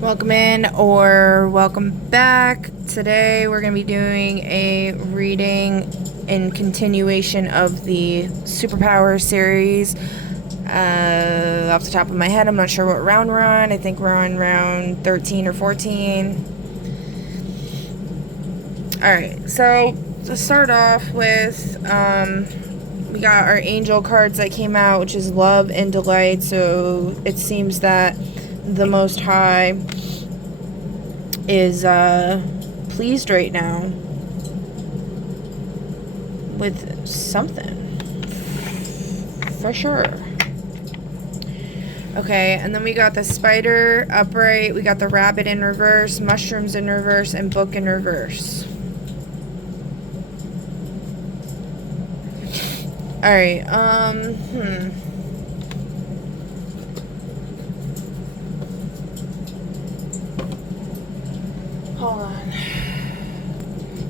Welcome in or welcome back. Today we're going to be doing a reading in continuation of the Superpower series. Off the top of my head, I'm not sure what round we're on. I think we're on round 13 or 14. Alright, so to start off with, we got our angel cards that came out, which is love and delight. So it seems that the Most High is pleased right now with something, for sure. Okay, and then we got the spider upright, we got the rabbit in reverse, mushrooms in reverse, and book in reverse. Alright, Hold on.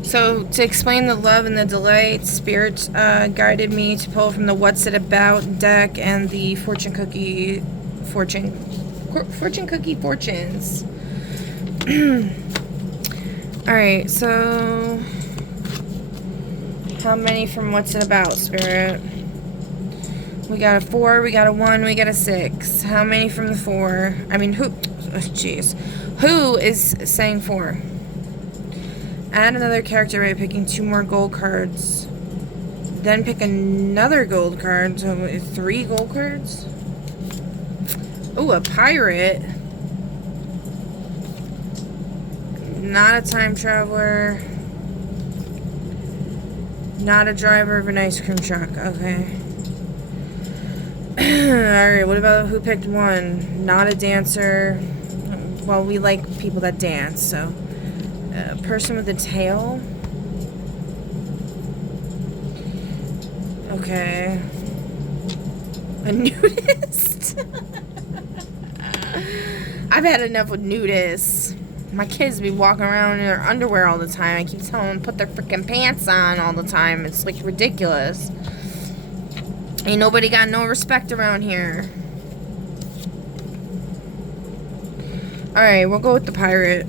So, to explain the love and the delight, Spirit guided me to pull from the What's It About deck and the Fortune Cookie Fortunes. Alright, so how many from What's It About, Spirit? We got a 4, we got a 1, we got a 6. How many from the 4? I mean, who? Jeez. Who is saying 4? Add another character by picking 2 more gold cards. Then pick another gold card. So 3 gold cards? Oh, a pirate. Not a time traveler. Not a driver of an ice cream truck. Okay. Alright, what about who picked 1? Not a dancer. Well, we like people that dance, so. A person with a tail. Okay. A nudist. I've had enough with nudists. My kids be walking around in their underwear all the time. I keep telling them to put their freaking pants on all the time. It's like ridiculous. Ain't nobody got no respect around here. Alright, we'll go with the pirate.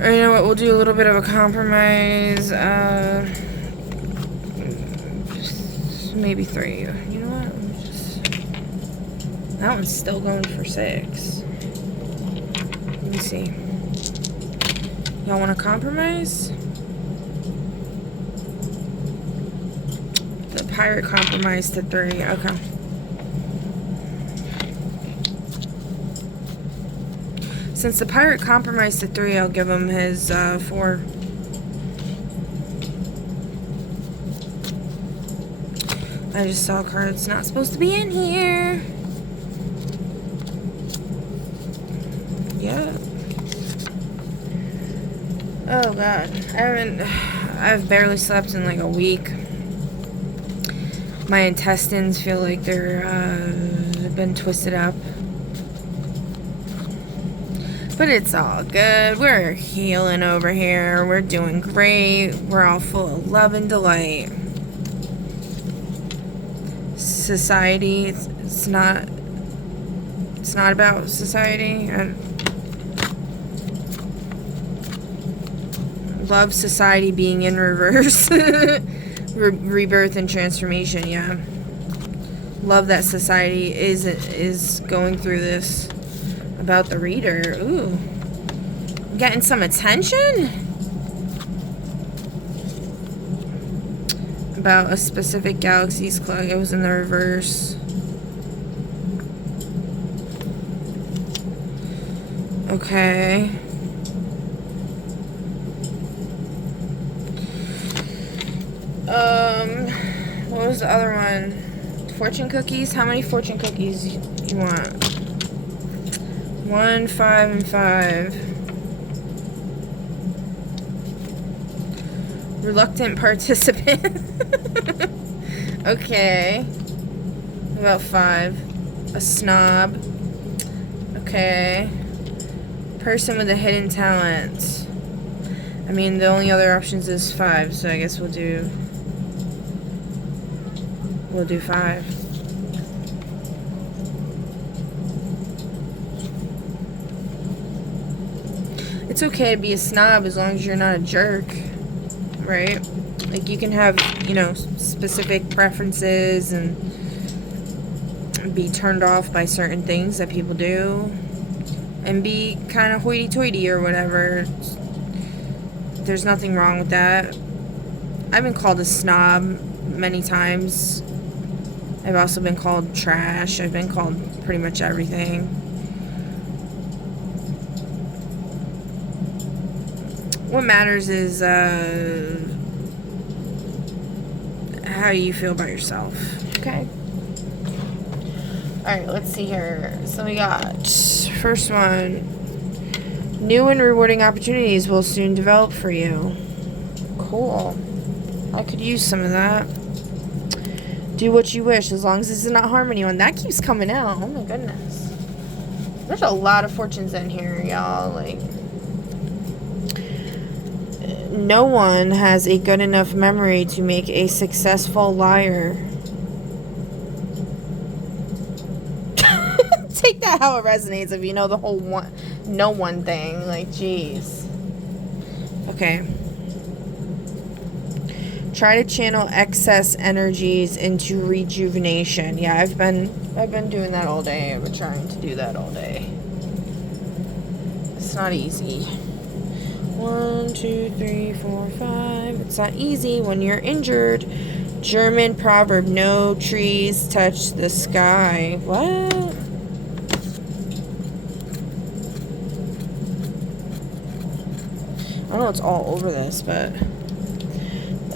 Or you know what, we'll do a little bit of a compromise. Maybe 3. You know what? That one's still going for 6. Let me see. Y'all want to compromise? The pirate compromised to 3. Okay. Since the pirate compromised to 3, I'll give him his 4. I just saw a card that's not supposed to be in here. Yeah. Oh god. I've barely slept in like a week. My intestines feel like they've been twisted up. But it's all good. We're healing over here. We're doing great. We're all full of love and delight. Society, it's not about society. Love society being in reverse. Rebirth and transformation, yeah. Love that society is going through this. About the reader. Ooh. Getting some attention? About a specific galaxy's clock. It was in the reverse. Okay. What was the other one? Fortune cookies? How many fortune cookies you want? 1, 5, and 5. Reluctant participant. Okay. About 5. A snob. Okay. Person with a hidden talent. I mean, the only other options is 5, so I guess we'll do 5. It's okay to be a snob as long as you're not a jerk, right? Like, you can have, you know, specific preferences and be turned off by certain things that people do and be kind of hoity-toity or whatever. There's nothing wrong with that. I've been called a snob many times. I've also been called trash. I've been called pretty much everything. What matters is how you feel about yourself. Okay? Alright, let's see here. So we got first one. New and rewarding opportunities will soon develop for you. Cool. I could use some of that. Do what you wish as long as it does not harm anyone. That keeps coming out. Oh my goodness. There's a lot of fortunes in here, y'all. Like, no one has a good enough memory to make a successful liar. Take that how it resonates if you know the whole no one thing. Like, jeez. Okay. Try to channel excess energies into rejuvenation. Yeah, I've been doing that all day. I've been trying to do that all day. It's not easy. 1, 2, 3, 4, 5. It's not easy when you're injured. German proverb, no trees touch the sky. What? I know it's all over this, but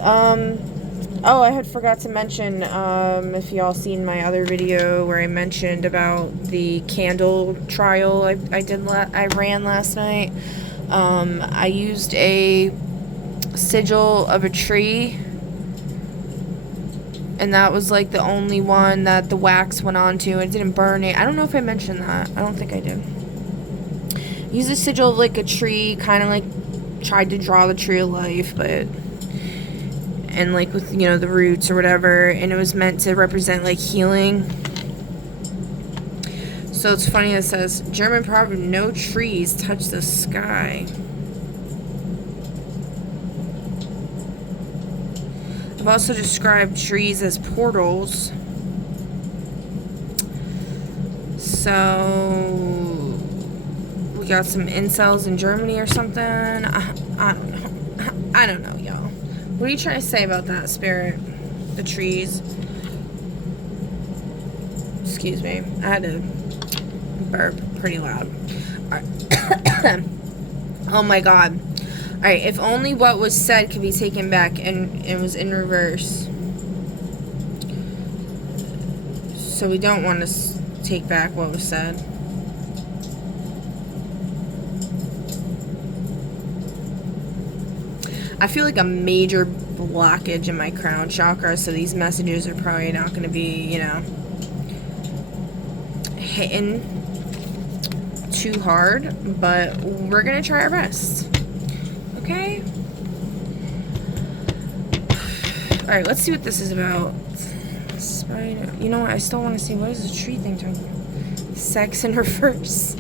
oh, I had forgot to mention, if y'all seen my other video where I mentioned about the candle trial I ran last night. I used a sigil of a tree, and that was like the only one that the wax went onto. It didn't burn it. I don't know if I mentioned that. I don't think I did. Use a sigil of like a tree, kind of like tried to draw the tree of life, but and like with, you know, the roots or whatever, and it was meant to represent like healing. So it's funny, it says German proverb, no trees touch the sky. I've also described trees as portals. So we got some incels in Germany or something. I don't know. I don't know, y'all. What are you trying to say about that, Spirit? The trees. Excuse me. I had to burp pretty loud. All right. Oh my god. Alright, if only what was said could be taken back and it was in reverse. So we don't want to take back what was said. I feel like a major blockage in my crown chakra, so these messages are probably not going to be, you know, hitting too hard, but we're going to try our best. Okay? Alright, let's see what this is about. Spider. You know what? I still want to see, what is the tree thing talking about? Sex in reverse.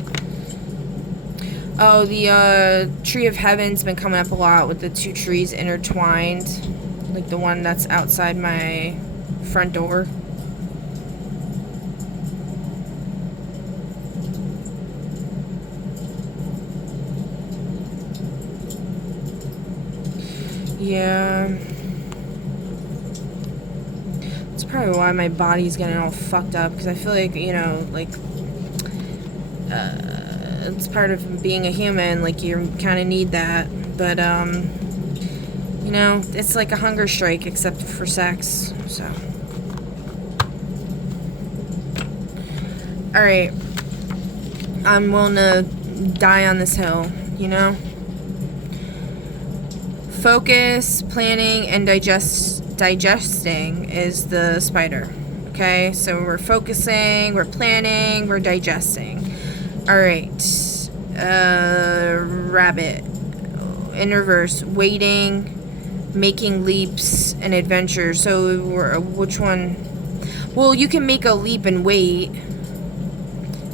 Oh, the tree of heaven's been coming up a lot with the two trees intertwined. Like the one that's outside my front door. Yeah. That's probably why my body's getting all fucked up, because I feel like, you know, like, it's part of being a human, like, you kind of need that, but, you know, it's like a hunger strike, except for sex, so. Alright. I'm willing to die on this hill, you know? Focus, planning, and digesting is the spider. Okay, so we're focusing, we're planning, we're digesting. Alright. Rabbit. in reverse. Waiting, making leaps, and adventures. So which one? Well, you can make a leap and wait.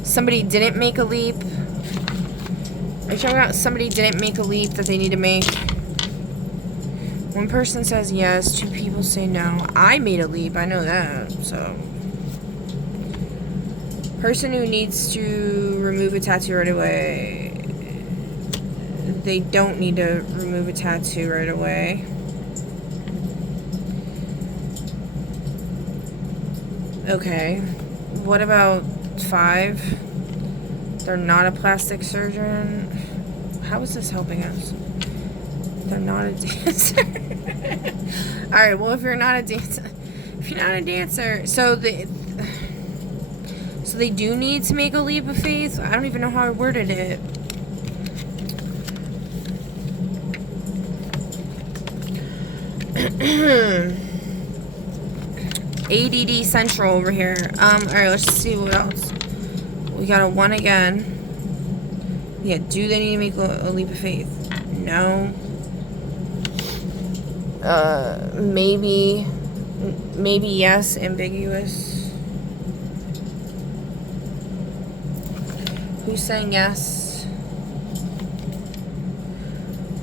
Somebody didn't make a leap. Are you talking about somebody didn't make a leap that they need to make? One person says yes, 2 people say no. I made a leap, I know that, so. Person who needs to remove a tattoo right away. They don't need to remove a tattoo right away. Okay. What about 5? They're not a plastic surgeon. How is this helping us? They're not a dancer. Alright, well, if you're not a dancer, so they do need to make a leap of faith. I don't even know how I worded it. ADD Central over here. Alright, let's see what else. We got a 1 again. Yeah, do they need to make a leap of faith? No. Maybe yes, ambiguous. Who's saying yes?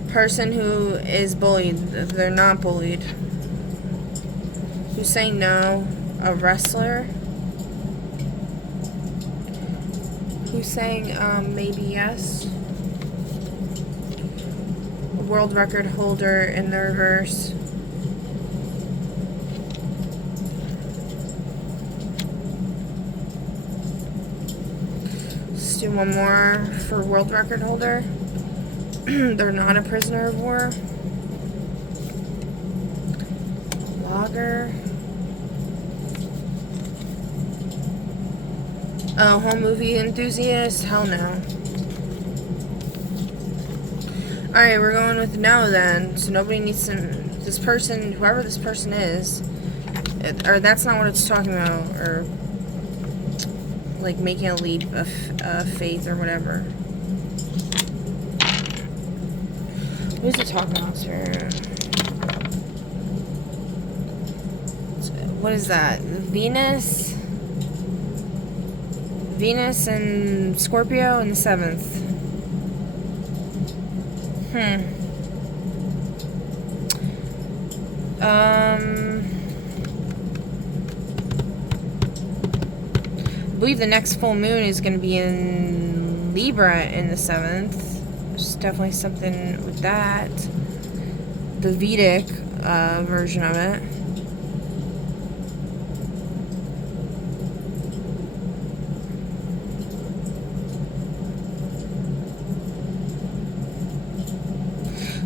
Person who is bullied. They're not bullied. Who's saying no? A wrestler? Who's saying maybe yes? A world record holder in the reverse. Let's do one more for world record holder. They're not a prisoner of war. Logger. Oh, home movie enthusiast? Hell no. Alright, we're going with no then. So nobody needs to... This person, whoever this person is... Or that's not what it's talking about. Or... Like making a leap of faith or whatever. Who's it talking about, sir? What is that? Venus? Venus and Scorpio in the 7th. I believe the next full moon is going to be in Libra in the 7th. There's definitely something with that. The Vedic version of it.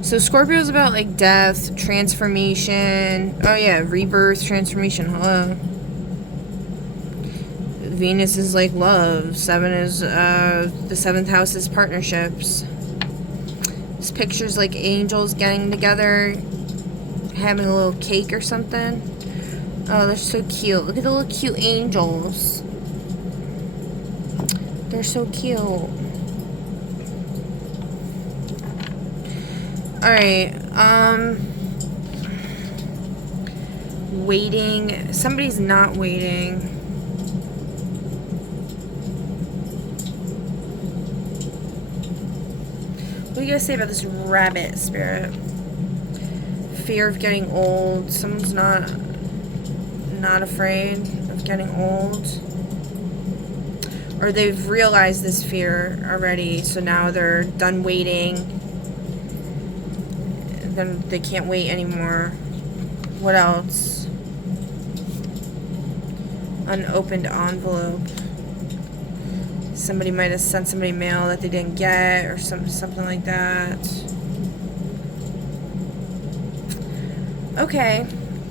So Scorpio's about like death, transformation. Oh yeah, rebirth, transformation. Hello. Venus is like love. 7 is the 7th house is partnerships. This picture's like angels getting together, having a little cake or something. Oh, they're so cute. Look at the little cute angels. They're so cute. Alright, waiting. Somebody's not waiting. What do you guys say about this rabbit spirit? Fear of getting old. Someone's not afraid of getting old. Or they've realized this fear already, so now they're done waiting. Then they can't wait anymore. What else? Unopened envelope. Somebody might have sent somebody mail that they didn't get, or something like that. Okay.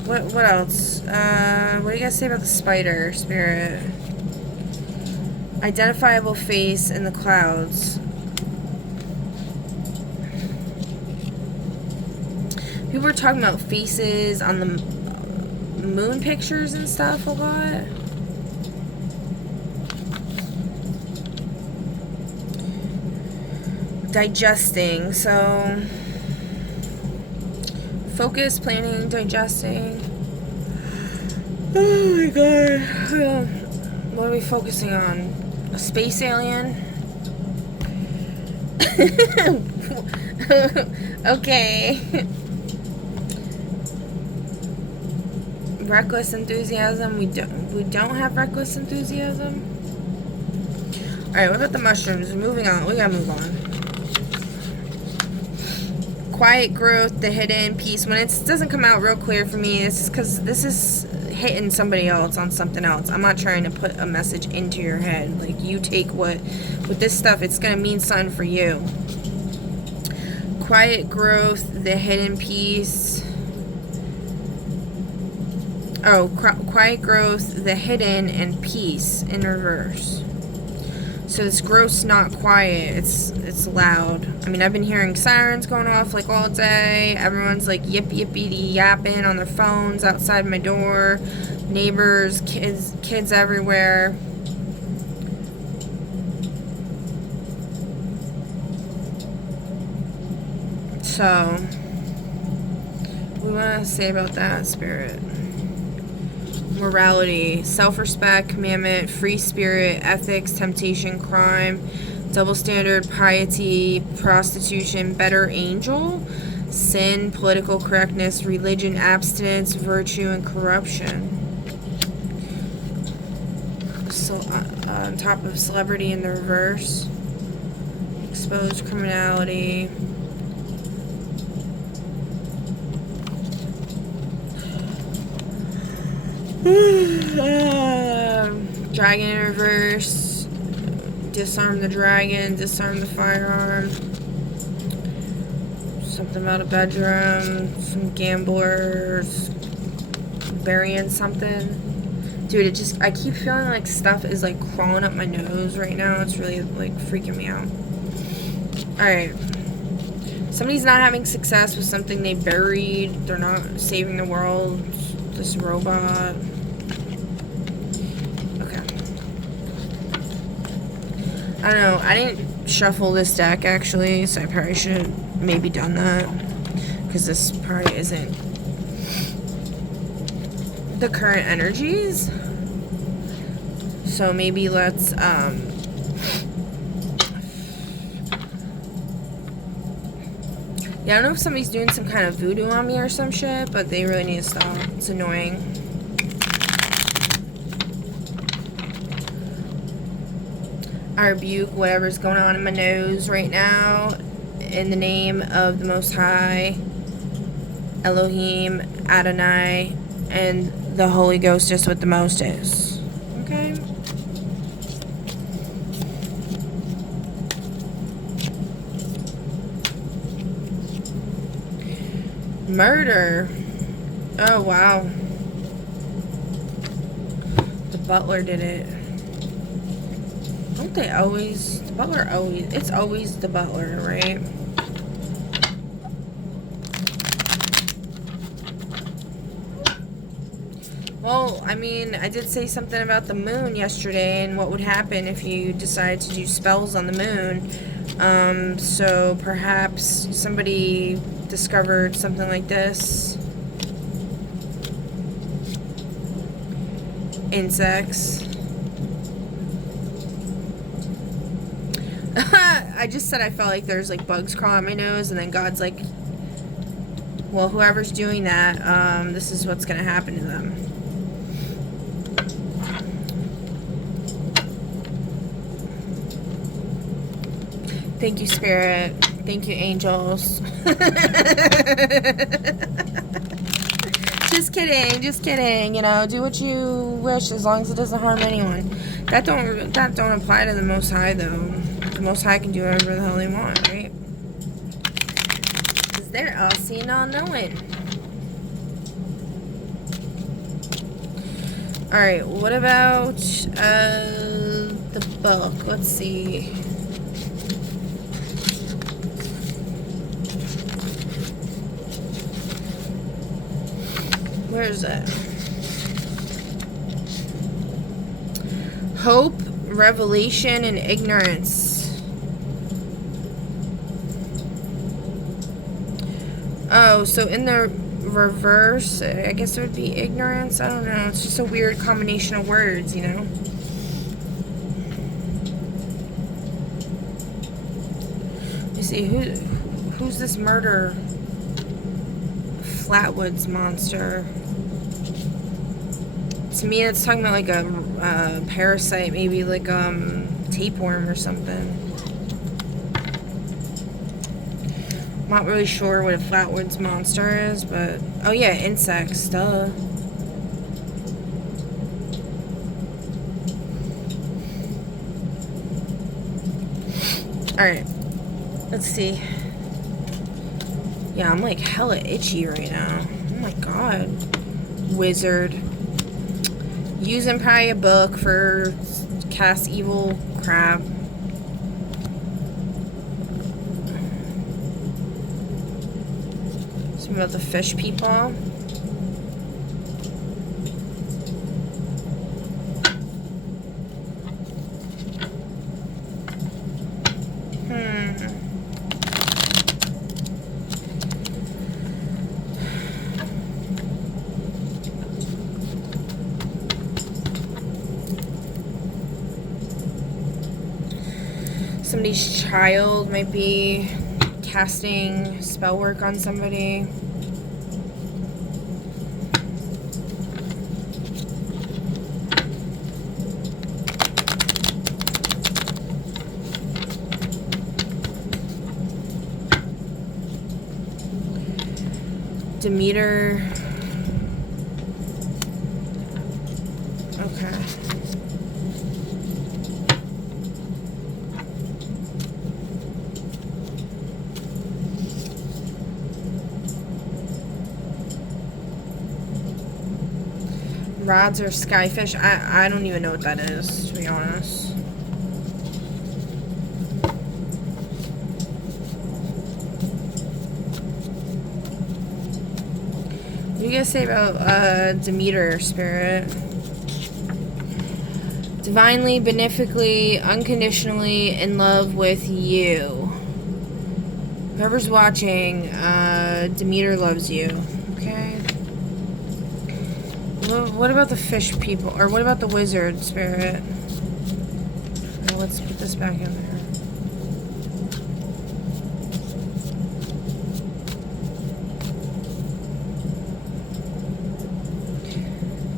What else? What do you guys say about the spider spirit? Identifiable face in the clouds. People were talking about faces on the moon pictures and stuff a lot. Digesting, so Focus, planning, digesting. Oh my god. What are we focusing on? A space alien? Okay. Reckless enthusiasm. We don't have reckless enthusiasm. Alright, what about the mushrooms? Moving on. We gotta move on. Quiet growth, the hidden peace. When it doesn't come out real clear for me, it's because this is hitting somebody else on something else. I'm not trying to put a message into your head. Like, you take with this stuff, it's gonna mean something for you. Quiet growth, the hidden peace. Oh, quiet growth, the hidden, and peace in reverse. So this growth's not quiet, it's loud. I mean, I've been hearing sirens going off like all day. Everyone's like yippity yapping on their phones outside my door. Neighbors, kids everywhere. So, what do we want to say about that, Spirit? Morality, self-respect, commandment, free spirit, ethics, temptation, crime, double standard, piety, prostitution, better angel, sin, political correctness, religion, abstinence, virtue, and corruption. So, on top of celebrity in the reverse, exposed criminality. Dragon in reverse. Disarm the dragon. Disarm the firearm. Something about a bedroom. Some gamblers. Burying something. Dude, I keep feeling like stuff is like crawling up my nose right now. It's really like freaking me out. Alright. Somebody's not having success with something they buried. They're not saving the world. This robot. I don't know. I didn't shuffle this deck, actually, so I probably should have maybe done that. Because this probably isn't the current energies. So maybe let's, yeah, I don't know if somebody's doing some kind of voodoo on me or some shit, but they really need to stop. It's annoying. I rebuke whatever's going on in my nose right now in the name of the Most High, Elohim, Adonai, and the Holy Ghost is what the most is. Okay? Murder. Oh, wow. The butler did it. Don't they always... The butler always... It's always the butler, right? Well, I mean, I did say something about the moon yesterday and what would happen if you decide to do spells on the moon. So perhaps somebody discovered something like this. Insects. I just said I felt like there's like bugs crawling on my nose, and then God's like, well, whoever's doing that, this is what's gonna happen to them. Thank you, Spirit. Thank you, angels. Just kidding, just kidding. You know, do what you wish as long as it doesn't harm anyone. That don't apply to the Most High, though. The Most High can do whatever the hell they want, right? Because they're all seeing, all knowing. Alright, what about the book? Let's see. Where is it? Hope, revelation, and ignorance. Oh, so in the reverse, I guess it would be ignorance. I don't know. It's just a weird combination of words, you know? You see, who's this murder Flatwoods monster? To me, it's talking about like a parasite, maybe like tapeworm or something. Not really sure what a Flatwoods monster is, but oh yeah, insects, duh. Alright, let's see. Yeah, I'm like hella itchy right now. Oh my god. Wizard. Using probably a book for cast evil crap. Something about the fish people. Somebody's child might be casting spell work on somebody. Demeter. Okay. Rods or skyfish? I don't even know what that is, to be honest. What do you guys say about Demeter, spirit? Divinely, benefically, unconditionally in love with you. Whoever's watching, Demeter loves you. Okay. What about the fish people? Or what about the wizard, spirit? Now let's put this back in there.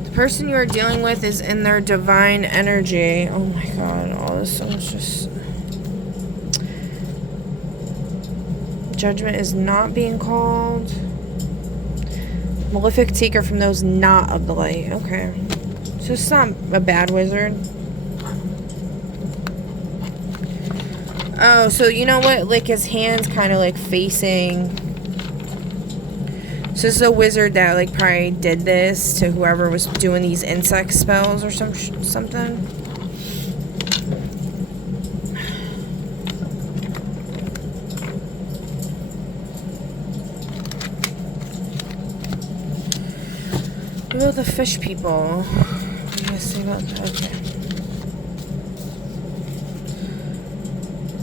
The person you are dealing with is in their divine energy. Oh my god, all this sounds just... Judgment is not being called. Malefic taker from those not of the light. Okay. So it's not a bad wizard. Oh, so you know what? Like his hand's kind of like facing... So this is a wizard that like probably did this to whoever was doing these insect spells or something. What about the fish people? What do you guys say about that? Okay.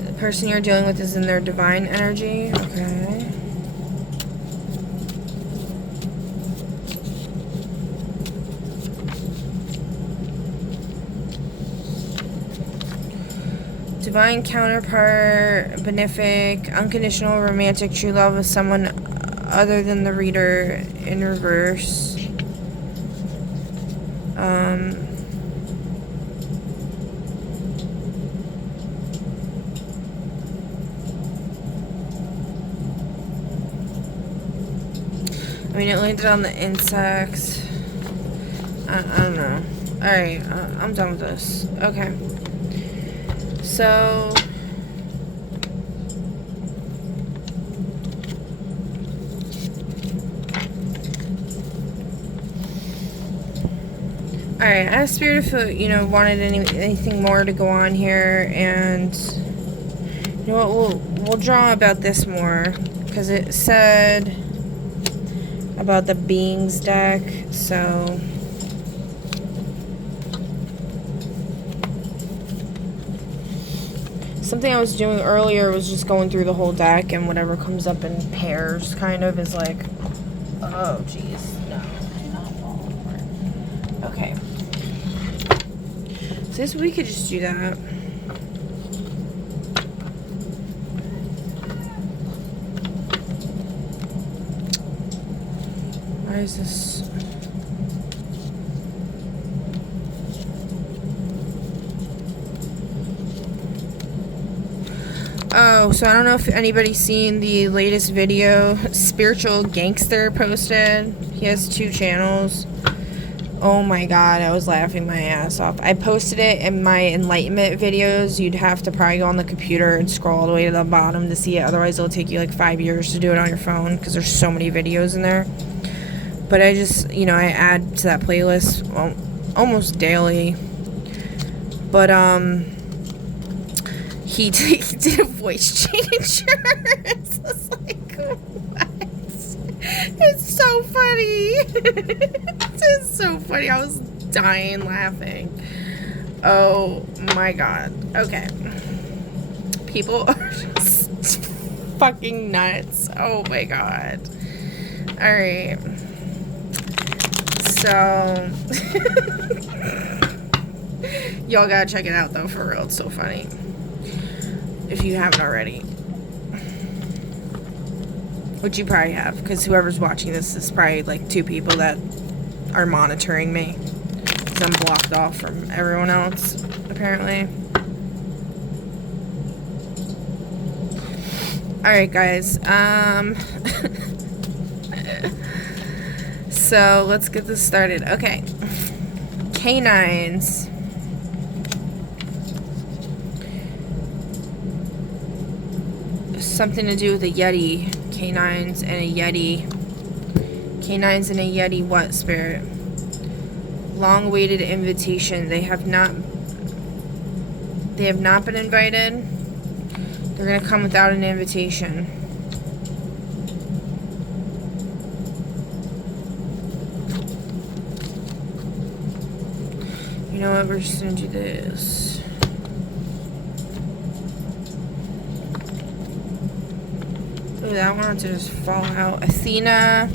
The person you're dealing with is in their divine energy. Okay. Divine counterpart, benefic, unconditional, romantic, true love with someone other than the reader in reverse. I mean, it landed on the insects. I don't know. Alright, I'm done with this. Okay. So... Alright, I asked Spirit if, you know, wanted anything more to go on here, and... You know what, we'll draw about this more, because it said... about the beings deck, so... Something I was doing earlier was just going through the whole deck, and whatever comes up in pairs, kind of, is like... Oh, jeez. No. Not fall apart. Okay. So this, we could just do that. Why is this? Oh, so I don't know if anybody's seen the latest video Spiritual Gangster posted. He has 2 channels. Oh my god, I was laughing my ass off. I posted it in my enlightenment videos. You'd have to probably go on the computer and scroll all the way to the bottom to see it. Otherwise, it'll take you like 5 years to do it on your phone because there's so many videos in there. But I just, you know, I add to that playlist almost daily. But, he did a voice changer. It's just like, what? It's so funny. It's so funny. I was dying laughing. Oh my god. Okay. People are just fucking nuts. Oh my god. Alright. So y'all gotta check it out though, for real. It's so funny. If you haven't already. Which you probably have, because whoever's watching this is probably like 2 people that are monitoring me. Because I'm blocked off from everyone else, apparently. Alright, guys. So, let's get this started. Okay. Canines. Something to do with a Yeti. Canines and a Yeti. Canines and a Yeti what, Spirit? Long-awaited invitation. They have not been invited. They're gonna come without an invitation. You know what? We're just gonna do this. Ooh, that one to just fall out. Athena.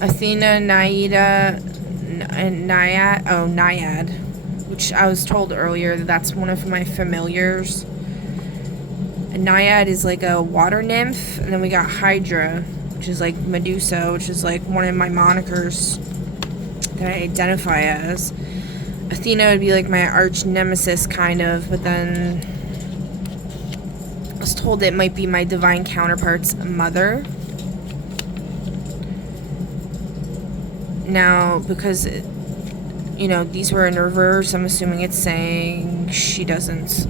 Athena, Naida, and Naiad. Oh, Naiad. Which I was told earlier that that's one of my familiars. And Naiad is like a water nymph. And then we got Hydra, which is like Medusa, which is like one of my monikers that I identify as. Athena would be like my arch nemesis, kind of, but then I was told it might be my divine counterpart's mother. Now, because, you know, these were in reverse, I'm assuming it's saying she doesn't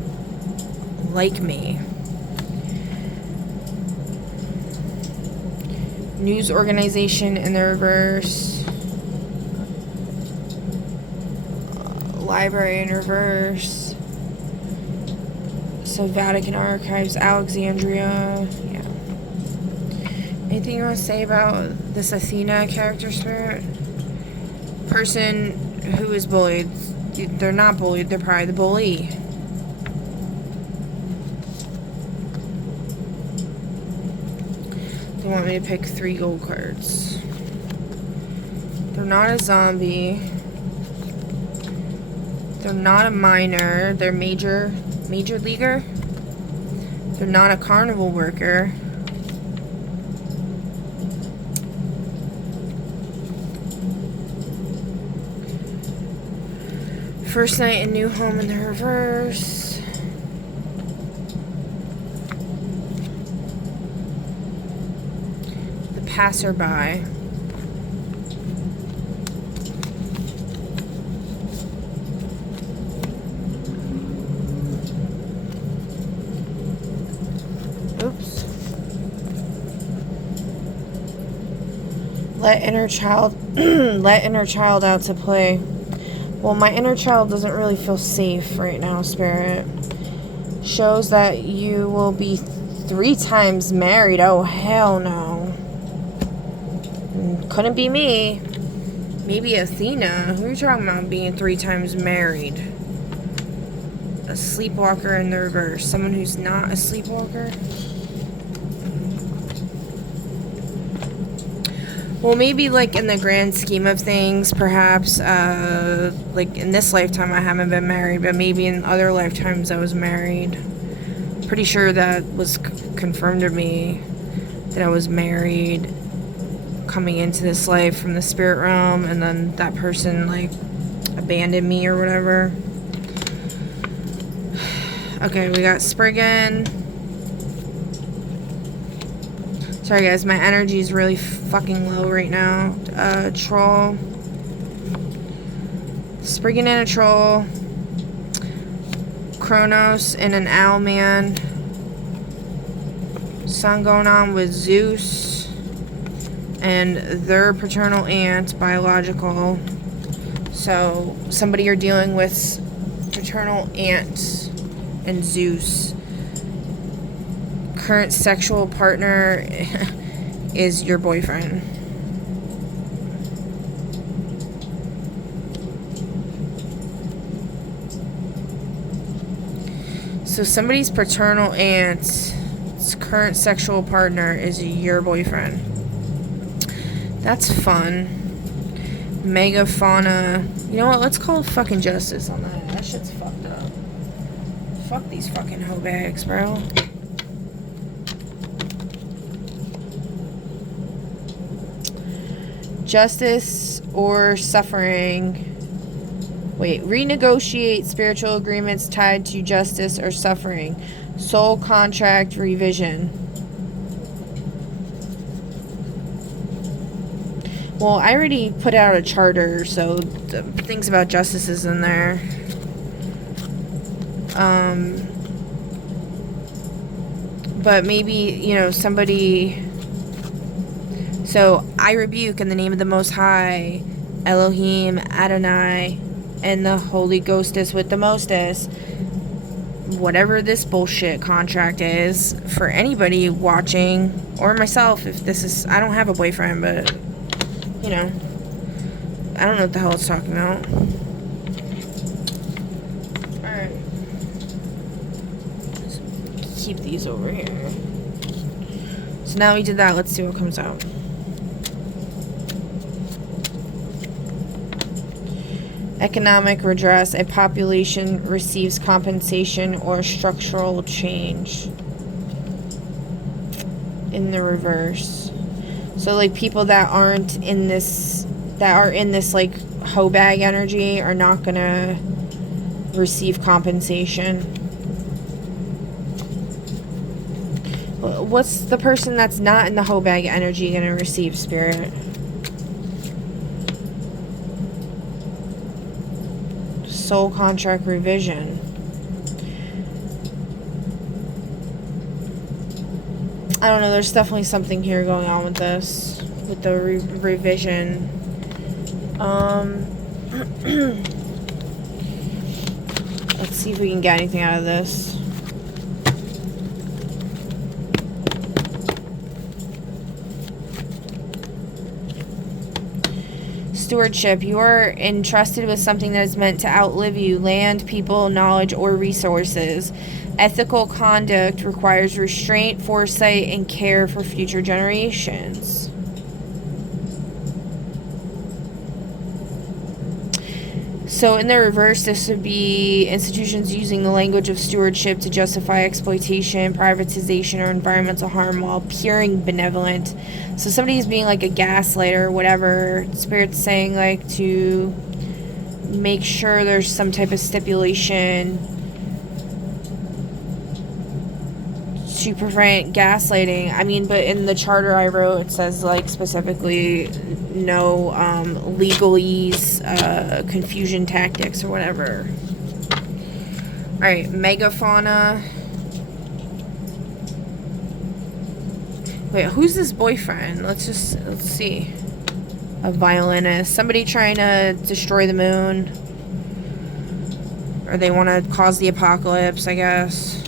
like me. News organization in the reverse. Library in reverse. So Vatican Archives, Alexandria. Yeah. Anything you want to say about this Athena character, Spirit? Person who is bullied. They're not bullied, they're probably the bully. They want me to pick 3 gold cards. They're not a zombie. They're not a minor. They're major leaguer. They're not a carnival worker. First night in new home in the reverse. The passerby. Oops. Let inner child out to play. Well, my inner child doesn't really feel safe right now, Spirit. Shows that you will be 3 times married. Oh, hell no. Couldn't be me. Maybe Athena. Who are you talking about being 3 times married? a sleepwalker in the reverse. Someone who's not a sleepwalker. Well, maybe, like, in the grand scheme of things, perhaps, like, in this lifetime I haven't been married, but maybe in other lifetimes I was married. Pretty sure that was confirmed to me, that I was married coming into this life from the spirit realm, and then that person, like, abandoned me or whatever. Okay, we got Spriggan. Sorry guys, my energy is really fucking low right now. Troll. Spriggan and a troll. Kronos and an owl man. Sun going on with Zeus and their paternal aunt, biological. So somebody you're dealing with, paternal aunt and Zeus. Current sexual partner is your boyfriend. So somebody's paternal aunt's current sexual partner is your boyfriend. That's fun. Megafauna. You know what? Let's call fucking justice on that. That shit's fucked up. Fuck these fucking hoe bags, bro. Justice or suffering. Wait, renegotiate spiritual agreements tied to justice or suffering. Soul contract revision. Well, I already put out a charter, so the things about justice is in there. But maybe, you know, somebody... So, I rebuke in the name of the Most High, Elohim, Adonai, and the Holy Ghostess with the Mostess, whatever this bullshit contract is, for anybody watching, or myself, if this is... I don't have a boyfriend, but, you know, I don't know what the hell it's talking about. Alright. Let's keep these over here. So now we did that, let's see what comes out. Economic redress. A population receives compensation or structural change. In the reverse. So, like, people that aren't in this, that are in this, like, hoe bag energy are not gonna receive compensation. What's the person that's not in the hoe bag energy gonna receive, Spirit? Soul contract revision. I don't know, there's definitely something here going on with this, with the revision. Let's see if we can get anything out of this. Stewardship. You are entrusted with something that is meant to outlive you: land, people, knowledge, or resources. Ethical conduct requires restraint, foresight, and care for future generations. So in the reverse, this would be institutions using the language of stewardship to justify exploitation, privatization, or environmental harm while appearing benevolent. So somebody's being like a gaslighter or whatever. Spirit's saying, like, to make sure there's some type of stipulation to prevent gaslighting. I mean, but in the charter I wrote, it says, like, specifically no legalese, confusion tactics or whatever. Alright, megafauna. Wait, who's this boyfriend? Let's see. A violinist. Somebody trying to destroy the moon. Or they want to cause the apocalypse, I guess.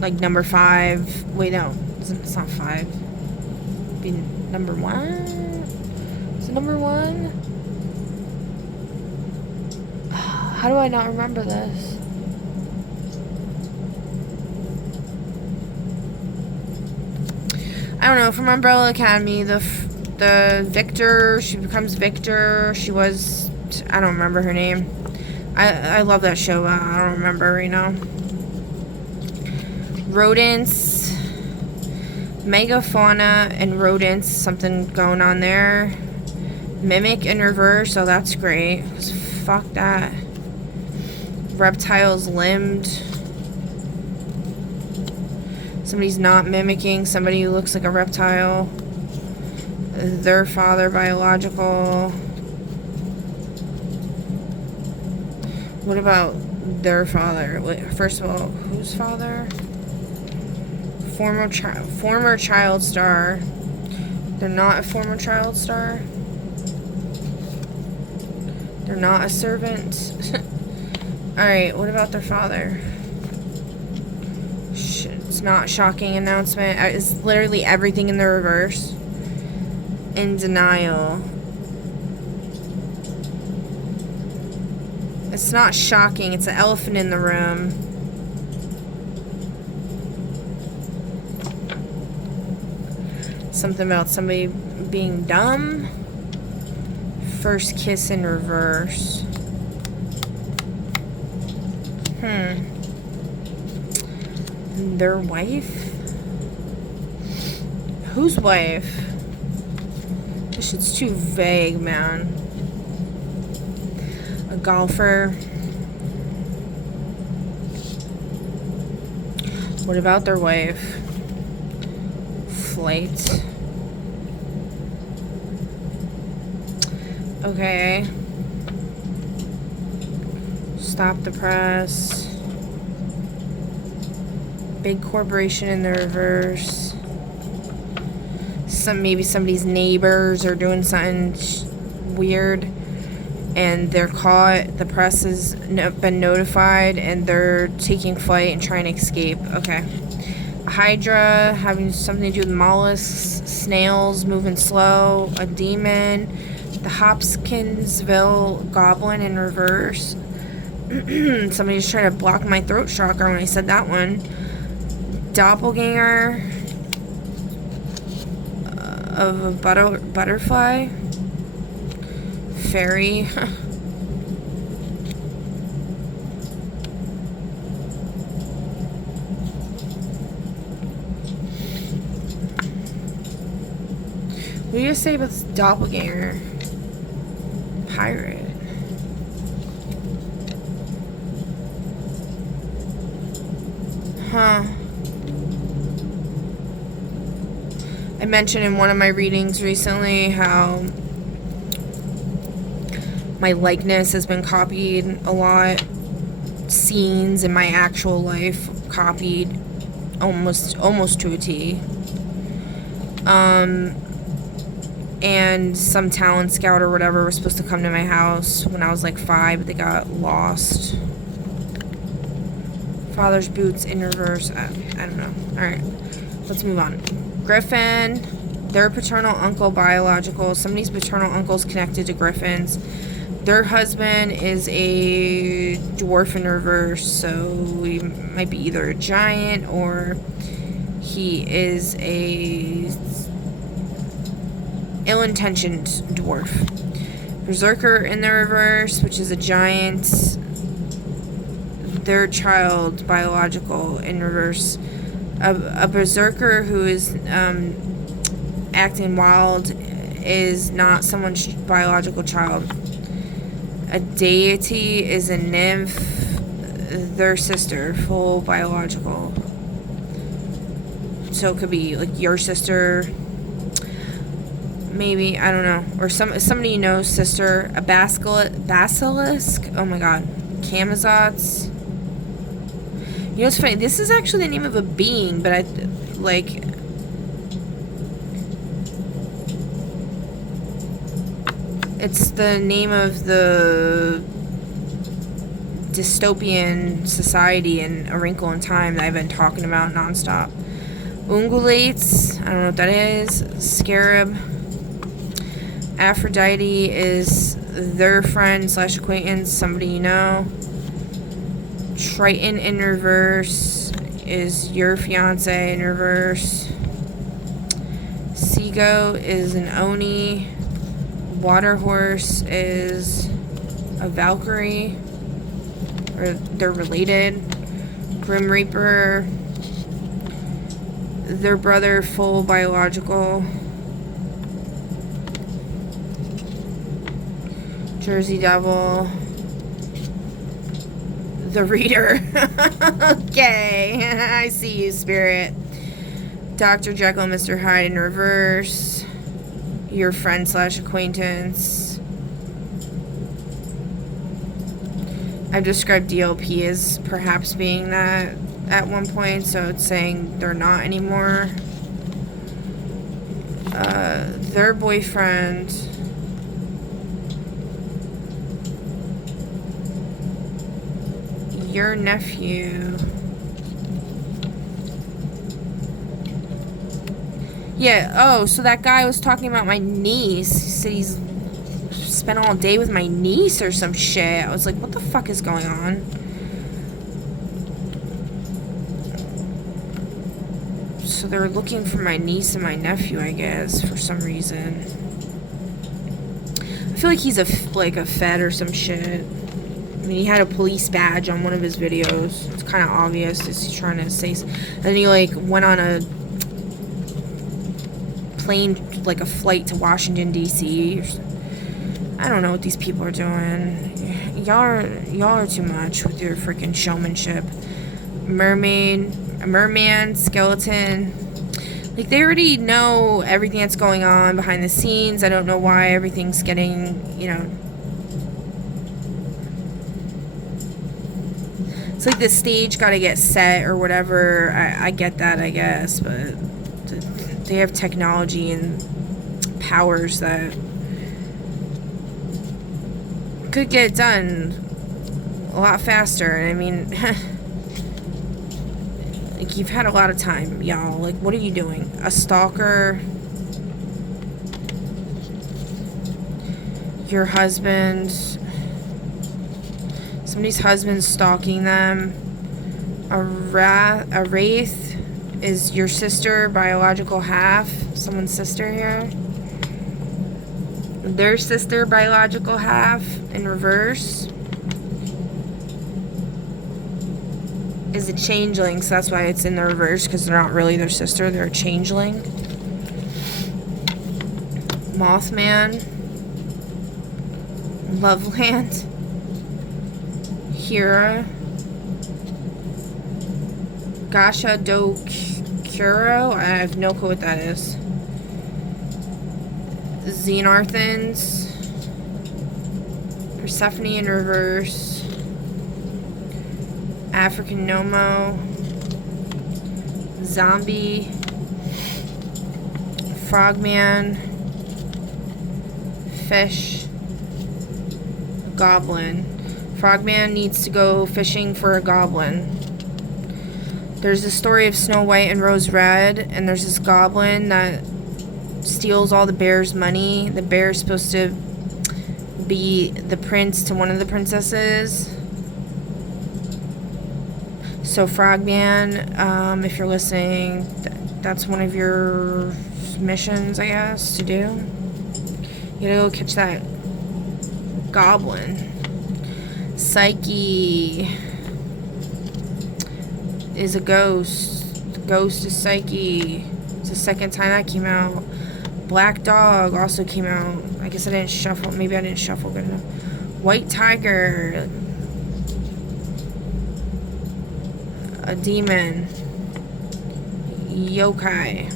Like number 5. Wait, no. It's not 5. It'd be number 1? Is it number 1? How do I not remember this? I don't know. From Umbrella Academy, the Victor, she becomes Victor. She was, I don't remember her name. I love that show. I don't remember right now. Rodents, megafauna and rodents, something going on there. Mimic in reverse, so that's great. Fuck that. Reptiles limbed. Somebody's not mimicking somebody who looks like a reptile. Their father, biological. What about their father? First of all, whose father? Former child star. They're not a former child star. They're not a servant. Alright, what about their father? It's not shocking announcement. It's literally everything in the reverse. In denial. It's not shocking. It's an elephant in the room. Something about somebody being dumb. First kiss in reverse. Their wife? Whose wife? This shit's too vague, man. A golfer. What about their wife? Flight. Okay. Stop the press. Big corporation in the reverse. Maybe somebody's neighbors are doing something weird and they're caught. The press has been notified and they're taking flight and trying to escape. Okay. A Hydra having something to do with mollusks, snails moving slow, a demon, the Hopkinsville goblin in reverse. Somebody's trying to block my throat chakra when I said that one. Doppelganger of a butterfly. Fairy. What do you say about this doppelganger? Pirate. Huh. I mentioned in one of my readings recently how my likeness has been copied a lot. Scenes in my actual life copied almost to a T. And some talent scout or whatever was supposed to come to my house when I was like 5, but they got lost. Father's boots in reverse. I don't know. Alright, let's move on. Griffin, their paternal uncle, biological. Somebody's paternal uncle's connected to Griffins. Their husband is a dwarf in reverse, so he might be either a giant or he is a ill-intentioned dwarf. Berserker in the reverse, which is a giant. Their child, biological, in reverse. A berserker who is acting wild is not someone's biological child. A deity is a nymph. Their sister, full biological. So it could be like your sister. Maybe, I don't know. Or somebody you know's sister. A basilisk. Oh my god. Camazotz. You know what's funny? This is actually the name of a being, but I, like... It's the name of the dystopian society in A Wrinkle in Time that I've been talking about nonstop. Ungulates. I don't know what that is. Scarab. Aphrodite is their friend / acquaintance, somebody you know. Triton in reverse is your fiance in reverse. Seago is an Oni. Water Horse is a Valkyrie. Or they're related. Grim Reaper, their brother, full biological. Jersey Devil, the Reader. Okay, I see you, Spirit. Dr. Jekyll and Mr. Hyde in reverse. Your friend / acquaintance. I've described DLP as perhaps being that at one point, so it's saying they're not anymore. Their boyfriend. Your nephew. Yeah, oh, so that guy was talking about my niece. He said he's spent all day with my niece or some shit. I was like, what the fuck is going on? So they're looking for my niece and my nephew, I guess, for some reason. I feel like he's a Fed or some shit. I mean, he had a police badge on one of his videos. It's kind of obvious. He's trying to say... And then he, like, went on a plane, like a flight to Washington, D.C. I don't know what these people are doing. Y'all are too much with your freaking showmanship. Merman, skeleton. Like, they already know everything that's going on behind the scenes. I don't know why everything's getting, you know... It's like the stage got to get set or whatever. I get that, I guess, but they have technology and powers that could get it done a lot faster. I mean, like, you've had a lot of time, y'all. Like, what are you doing? A stalker? Your husband? Somebody's husband's stalking them. A wraith is your sister, biological half. Someone's sister here. Their sister, biological half, in reverse. Is a changeling, so that's why it's in the reverse, because they're not really their sister, they're a changeling. Mothman. Loveland. Hira. Gasha do Kuro. I have no clue what that is. Xenarthans. Persephone in reverse. African Nomo. Zombie. Frogman. Fish. Goblin. Frogman needs to go fishing for a goblin. There's the story of Snow White and Rose Red, and there's this goblin that steals all the bear's money. The bear is supposed to be the prince to one of the princesses. So Frogman, if you're listening, that's one of your missions, I guess, to do. You gotta go catch that goblin. Psyche is a ghost. The ghost is Psyche. It's the second time that came out. Black Dog also came out. I guess I didn't shuffle. Maybe I didn't shuffle good enough. White Tiger. A demon. Yokai.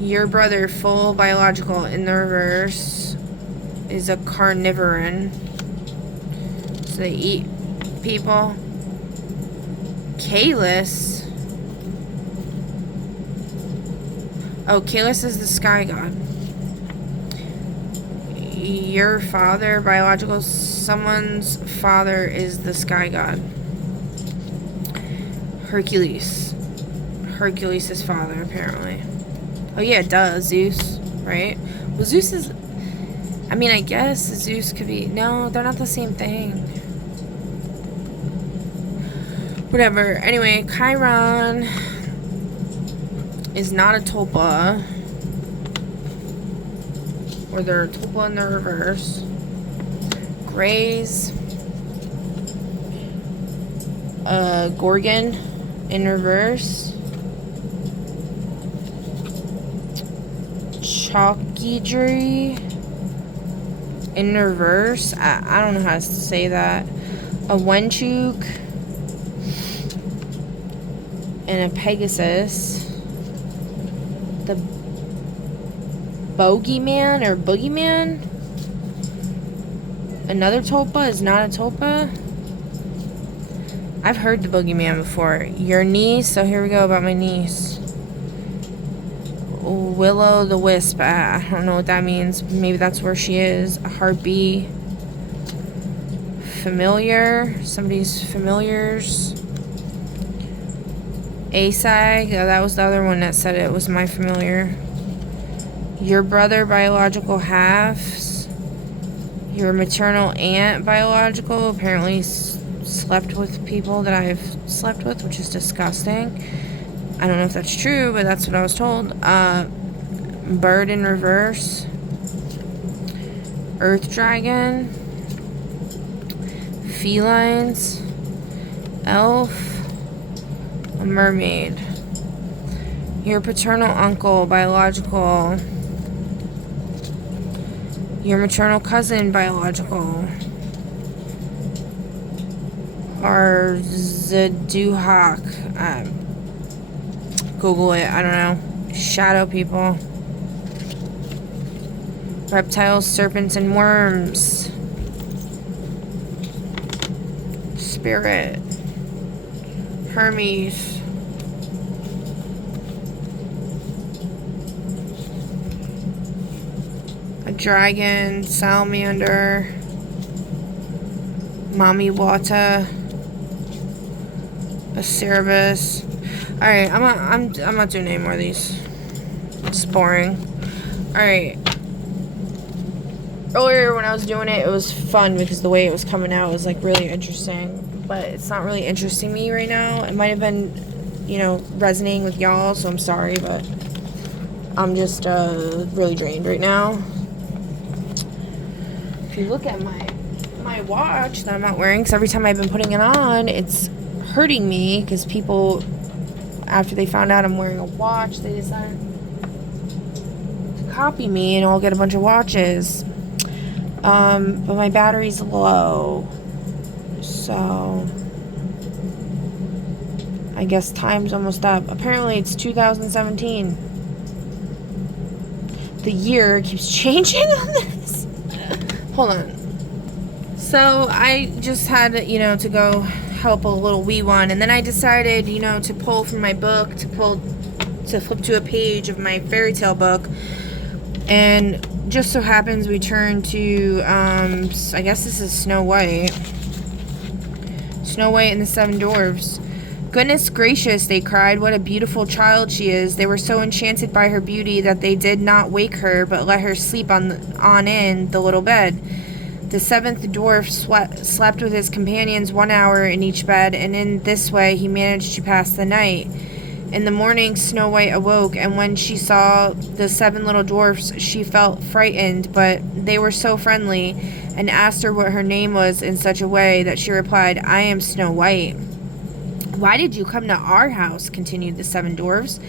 Your brother, full biological in the reverse, is a carnivoran. So they eat people. Kalis. Oh, Kalis is the sky god. Your father, biological, someone's father is the sky god. Hercules. Hercules' father, apparently. Oh yeah, it does. Zeus, right? Well, Zeus is... I mean, I guess Zeus could be... No, they're not the same thing. Whatever. Anyway, Chiron is not a tulpa. Or they're a tulpa in the reverse. Grays. Gorgon in reverse. Chalkydry in reverse. I don't know how to say that. A Wenchuk and a Pegasus. The Bogeyman or Boogeyman. Another tulpa is not a tulpa. I've heard the Boogeyman before. Your niece. So here we go about my niece. Willow the Wisp. I don't know what that means. Maybe that's where she is. A Harpy. Familiar. Somebody's familiars. Asag. That was the other one that said it was my familiar. Your brother biological halves. Your maternal aunt biological. Apparently slept with people that I've slept with, which is disgusting. I don't know if that's true, but that's what I was told. Bird in reverse. Earth dragon. Felines. Elf. A mermaid. Your paternal uncle, biological. Your maternal cousin, biological. Arzaduhak. Google it. I don't know. Shadow people. Reptiles, serpents, and worms. Spirit. Hermes. A dragon. Salamander. Mami Wata. A Cerebus. Alright, I'm not doing any more of these. It's boring. Alright. Earlier when I was doing it, it was fun because the way it was coming out was like really interesting. But it's not really interesting me right now. It might have been, you know, resonating with y'all, so I'm sorry, but I'm just really drained right now. If you look at my watch that I'm not wearing, because every time I've been putting it on, it's hurting me because people, after they found out I'm wearing a watch, they decided to copy me and I'll get a bunch of watches. But my battery's low. So I guess time's almost up. Apparently it's 2017. The year keeps changing on this. Hold on. So I just had, you know, to go help a little wee one, and then I decided, you know, to pull from my book, to flip to a page of my fairy tale book, and just so happens we turn to I guess this is Snow White and the Seven Dwarfs. Goodness gracious, they cried, what a beautiful child she is. They were so enchanted by her beauty that they did not wake her, but let her sleep on in the little bed. The seventh dwarf slept with his companions 1 hour in each bed, and in this way he managed to pass the night. In the morning, Snow White awoke, and when she saw the 7 little dwarfs, she felt frightened, but they were so friendly, and asked her what her name was in such a way that she replied, I am Snow White. Why did you come to our house? Continued the 7 dwarfs.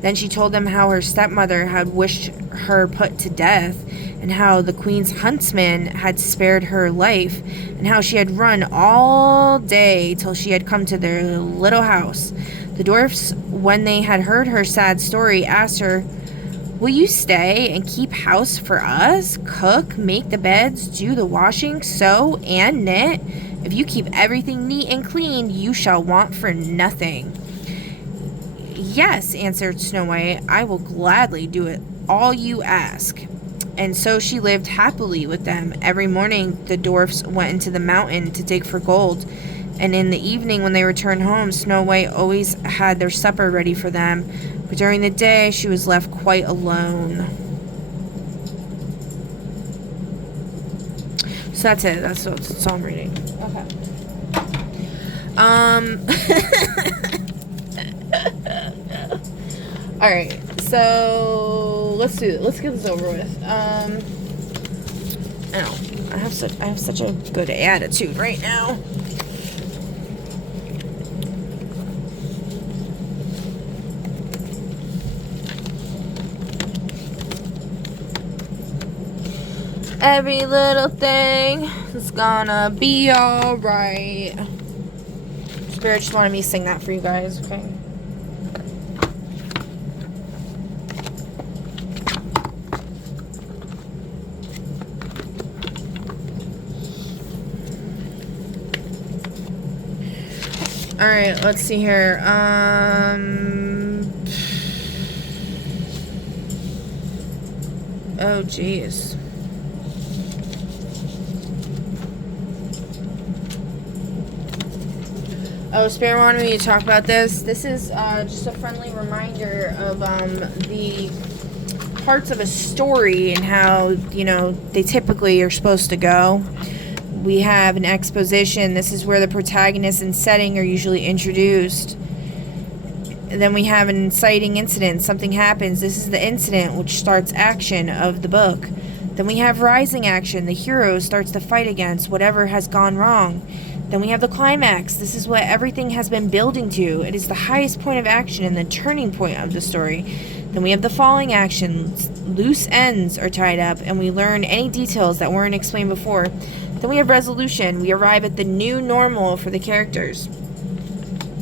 Then she told them how her stepmother had wished her put to death, and how the queen's huntsman had spared her life, and how she had run all day till she had come to their little house. The dwarfs, when they had heard her sad story, asked her, will you stay and keep house for us? Cook, make the beds, do the washing, sew, and knit? If you keep everything neat and clean, you shall want for nothing. Yes, answered Snow White, I will gladly do it all you ask. And so she lived happily with them. Every morning the dwarfs went into the mountain to dig for gold, and in the evening when they returned home, Snow White always had their supper ready for them, but during the day she was left quite alone. So that's it. That's all I'm reading. Okay. All right. So let's do it. Let's get this over with. I have such a good attitude right now. Every little thing is gonna be alright. Spirit just wanted me to sing that for you guys, okay? Alright, let's see here. Oh, jeez. Oh, Spirit wanted me to talk about this. This is just a friendly reminder of the parts of a story and how, you know, they typically are supposed to go. We have an exposition. This is where the protagonist and setting are usually introduced. And then we have an inciting incident. Something happens. This is the incident which starts action of the book. Then we have rising action. The hero starts to fight against whatever has gone wrong. Then we have the climax. This is what everything has been building to. It is the highest point of action and the turning point of the story. Then we have the falling action. Loose ends are tied up, and we learn any details that weren't explained before. Then we have resolution. We arrive at the new normal for the characters.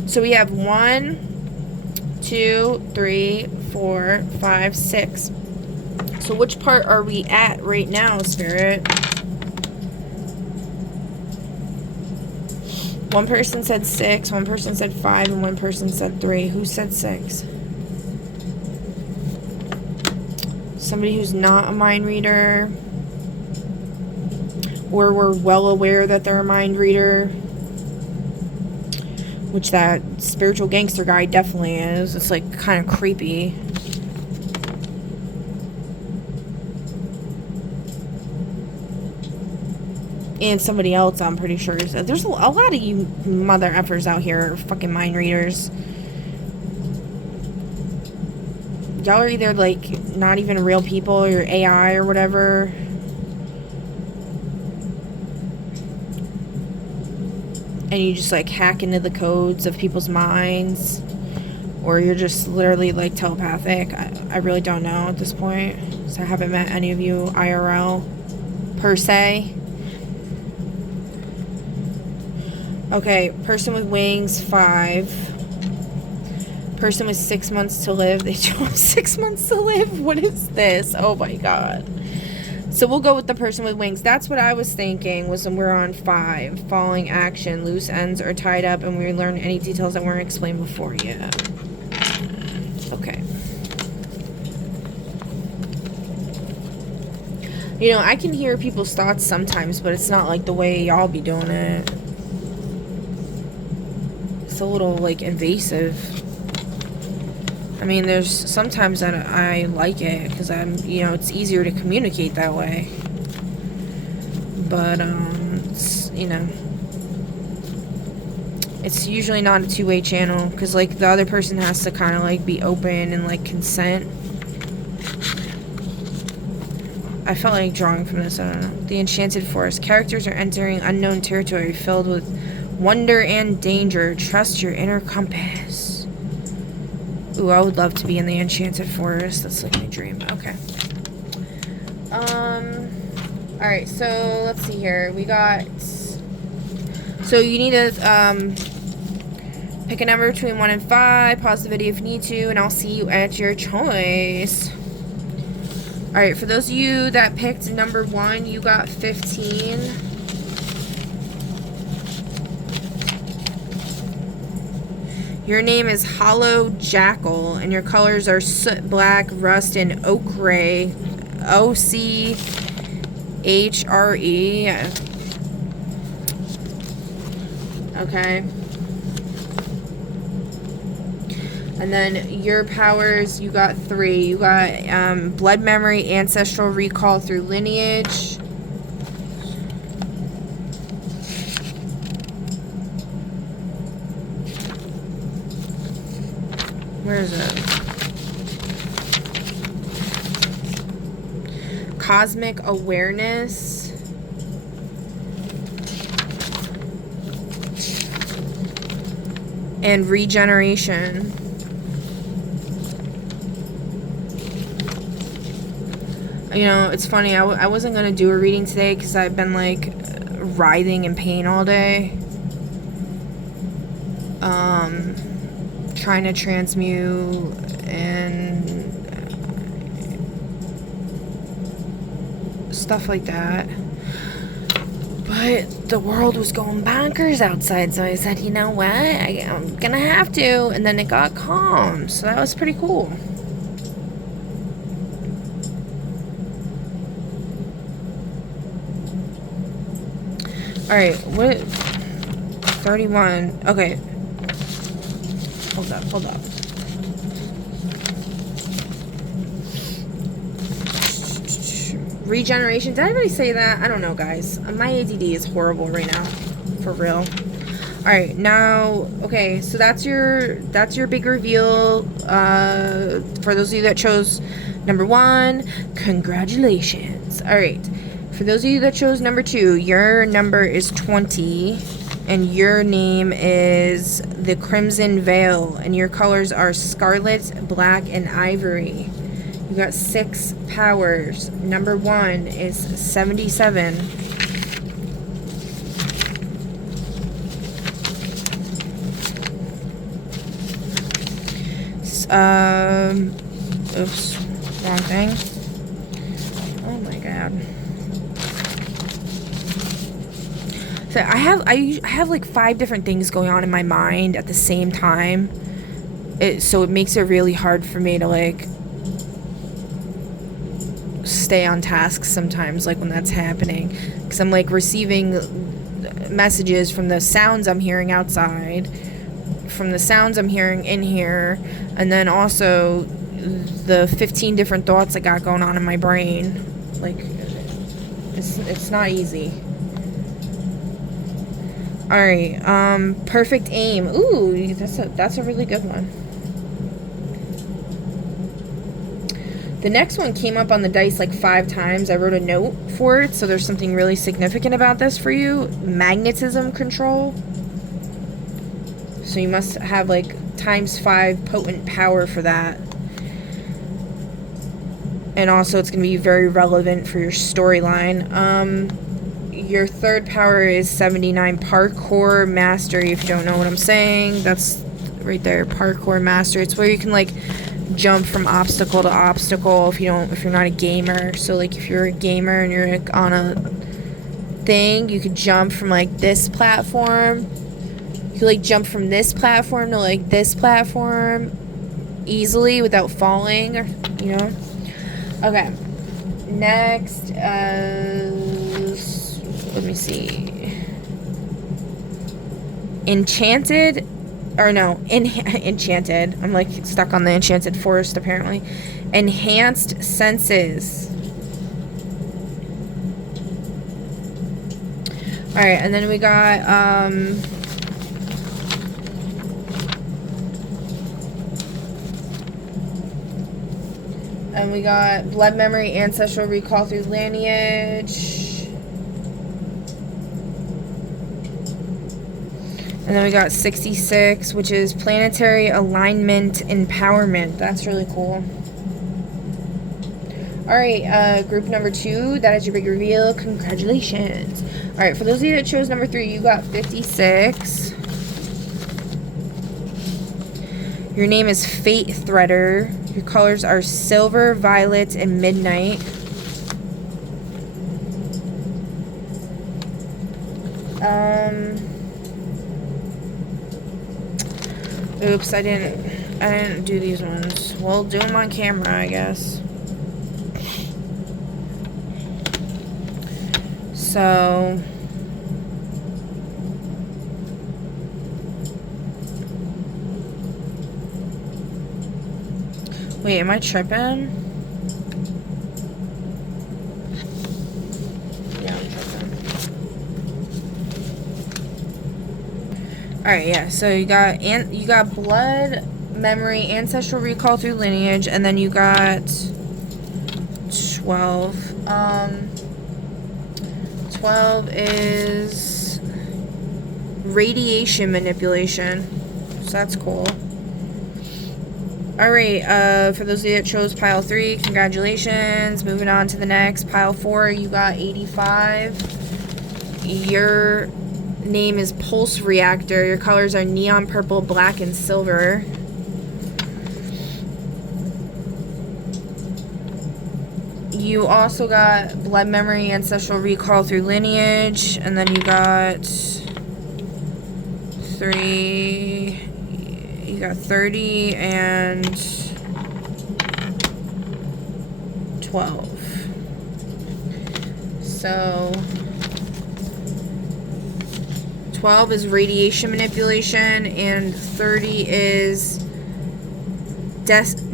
So we have 1, 2, 3, 4, 5, 6. So which part are we at right now, Spirit? One person said 6, one person said 5, and one person said 3. Who said 6? Somebody who's not a mind reader. Or we're well aware that they're a mind reader. Which that spiritual gangster guy definitely is. It's like kind of creepy. And somebody else, I'm pretty sure. There's a lot of you mother effers out here, fucking mind readers. Y'all are either, like, not even real people, or AI or whatever. And you just, like, hack into the codes of people's minds. Or you're just literally, like, telepathic. I really don't know at this point. So I haven't met any of you IRL, per se. Okay, person with wings, 5. Person with 6 months to live. They chose 6 months to live? What is this? Oh my god. So we'll go with the person with wings. That's what I was thinking, was when we're on 5. Falling action. Loose ends are tied up, and we learn any details that weren't explained before yet. Okay. You know, I can hear people's thoughts sometimes, but it's not like the way y'all be doing it. A little like invasive. I mean, there's sometimes that I like it because I'm, you know, it's easier to communicate that way. But it's, you know, it's usually not a two-way channel because like the other person has to kind of like be open and like consent. I felt like drawing from this. I don't know. The Enchanted Forest. Characters are entering unknown territory filled with wonder and danger. Trust your inner compass. Ooh, I would love to be in the Enchanted Forest. That's like my dream. Okay. Alright, so let's see here. We got... So you need to pick a number between 1 and 5. Pause the video if you need to, and I'll see you at your choice. Alright, for those of you that picked number 1, you got 15. Your name is Hollow Jackal, and your colors are soot black, rust, and ochre. OCHRE. Okay. And then your powers, you got 3. You got blood memory, ancestral recall through lineage. Where is it? Cosmic awareness. And regeneration. You know, it's funny, I wasn't going to do a reading today because I've been, like, writhing in pain all day. Trying to transmute and stuff like that. But the world was going bonkers outside, so I said, you know what? I'm going to have to. And then it got calm, so that was pretty cool. Alright, what? 31. Okay. Hold up. Regeneration. Did anybody say that? I don't know, guys. My ADD is horrible right now. For real. Alright, now, okay, so that's your big reveal. For those of you that chose number 1, congratulations. Alright. For those of you that chose number 2, your number is 20, and your name is the Crimson Veil, and your colors are scarlet, black, and ivory. You got 6 powers. Number 1 is 77. Oops, wrong thing. Oh my god. So I have like 5 different things going on in my mind at the same time. So it makes it really hard for me to like stay on task sometimes, like when that's happening, because I'm like receiving messages from the sounds I'm hearing outside, from the sounds I'm hearing in here, and then also the 15 different thoughts I got going on in my brain. Like it's not easy. Alright, perfect aim. Ooh, that's a really good one. The next one came up on the dice like 5 times. I wrote a note for it, so there's something really significant about this for you. Magnetism control. So you must have like ×5 potent power for that. And also it's going to be very relevant for your storyline. Your third power is 79, parkour mastery. If you don't know what I'm saying, that's right there, parkour mastery. It's where you can like jump from obstacle to obstacle if you're not a gamer. So like if you're a gamer and you're like on a thing, you could jump from like this platform. You could like jump from this platform to like this platform easily without falling, or you know. Okay. Next, let me see. Enchanted. I'm like stuck on the enchanted forest apparently. Enhanced senses. Alright, and then we got and we got blood memory, ancestral recall through lineage. And then we got 66, which is planetary alignment empowerment. That's really cool. Alright, group number 2, that is your big reveal. Congratulations. Alright, for those of you that chose number 3, you got 56. Your name is Fate Threader. Your colors are silver, violet, and midnight. Oops, I didn't do these ones. We'll do them on camera, I guess. So wait, am I tripping? Yeah, I'm tripping. Alright, yeah, so you got blood memory, ancestral recall through lineage, and then you got 12. 12 is radiation manipulation. So that's cool. Alright, for those of you that chose pile 3, congratulations. Moving on to the next. Pile 4, you got 85. Your name is Pulse Reactor. Your colors are neon purple, black, and silver. You also got blood memory, ancestral recall through lineage, and then you got 3. You got 30 and 12. So 12 is radiation manipulation, and 30 is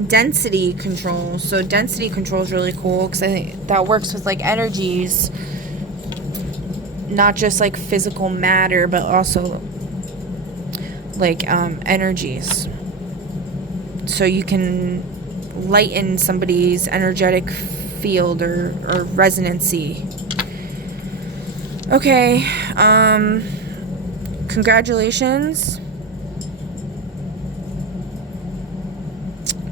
density control. So density control is really cool because I think that works with like energies, not just like physical matter, but also like energies. So you can lighten somebody's energetic field or resonancy. Okay, congratulations.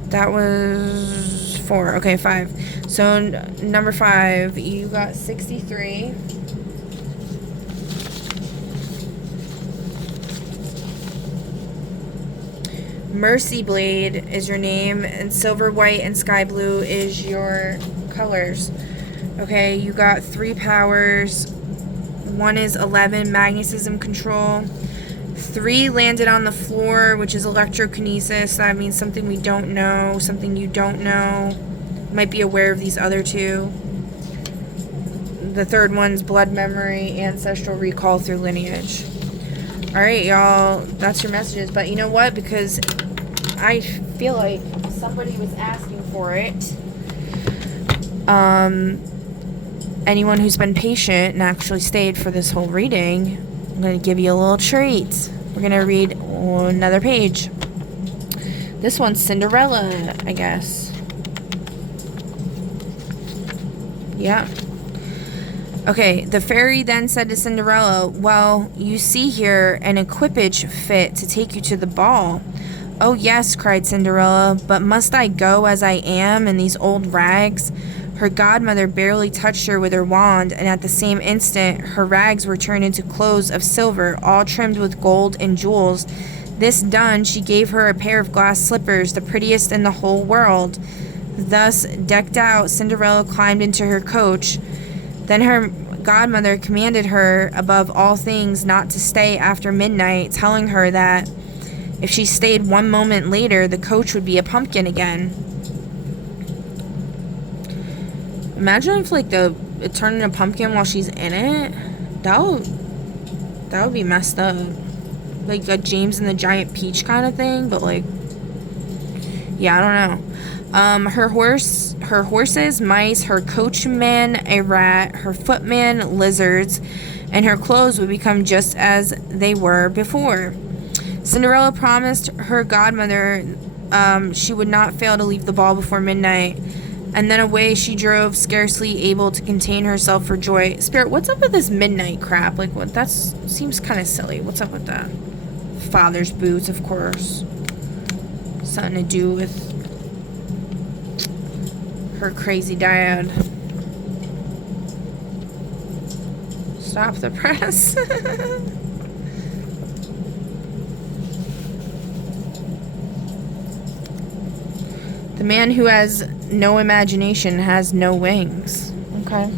That was 4. Okay, 5. So number 5, you got 63. Mercy Blade is your name, and silver, white, and sky blue is your colors. Okay, you got 3 powers. 1 is 11, magnetism control. 3 landed on the floor, which is electrokinesis. That means something we don't know, something you don't know. Might be aware of these other 2. The 3rd one's blood memory, ancestral recall through lineage. Alright, y'all, that's your messages. But you know what? Because I feel like somebody was asking for it. Anyone who's been patient and actually stayed for this whole reading, I'm going to give you a little treat. We're going to read another page. This one's Cinderella, I guess. Yeah. Okay, the fairy then said to Cinderella, "Well, you see here an equipage fit to take you to the ball." "Oh yes," cried Cinderella, "but must I go as I am in these old rags?" Her godmother barely touched her with her wand, and at the same instant her rags were turned into clothes of silver, all trimmed with gold and jewels. This done, she gave her a pair of glass slippers, the prettiest in the whole world. Thus decked out, Cinderella climbed into her coach. Then her godmother commanded her, above all things, not to stay after midnight, telling her that if she stayed 1 moment later, the coach would be a pumpkin again. Imagine if, like, it turned into a pumpkin while she's in it. That would be messed up. Like a James and the Giant Peach kind of thing, but, like, yeah, I don't know. Her horses, mice, her coachman, a rat, her footman, lizards, and her clothes would become just as they were before. Cinderella promised her godmother she would not fail to leave the ball before midnight, and then away she drove, scarcely able to contain herself for joy. Spirit, what's up with this midnight crap? Like, what? That seems kind of silly. What's up with that? Father's boots, of course. Something to do with her crazy dad. Stop the press. The man who has no imagination has no wings. Okay.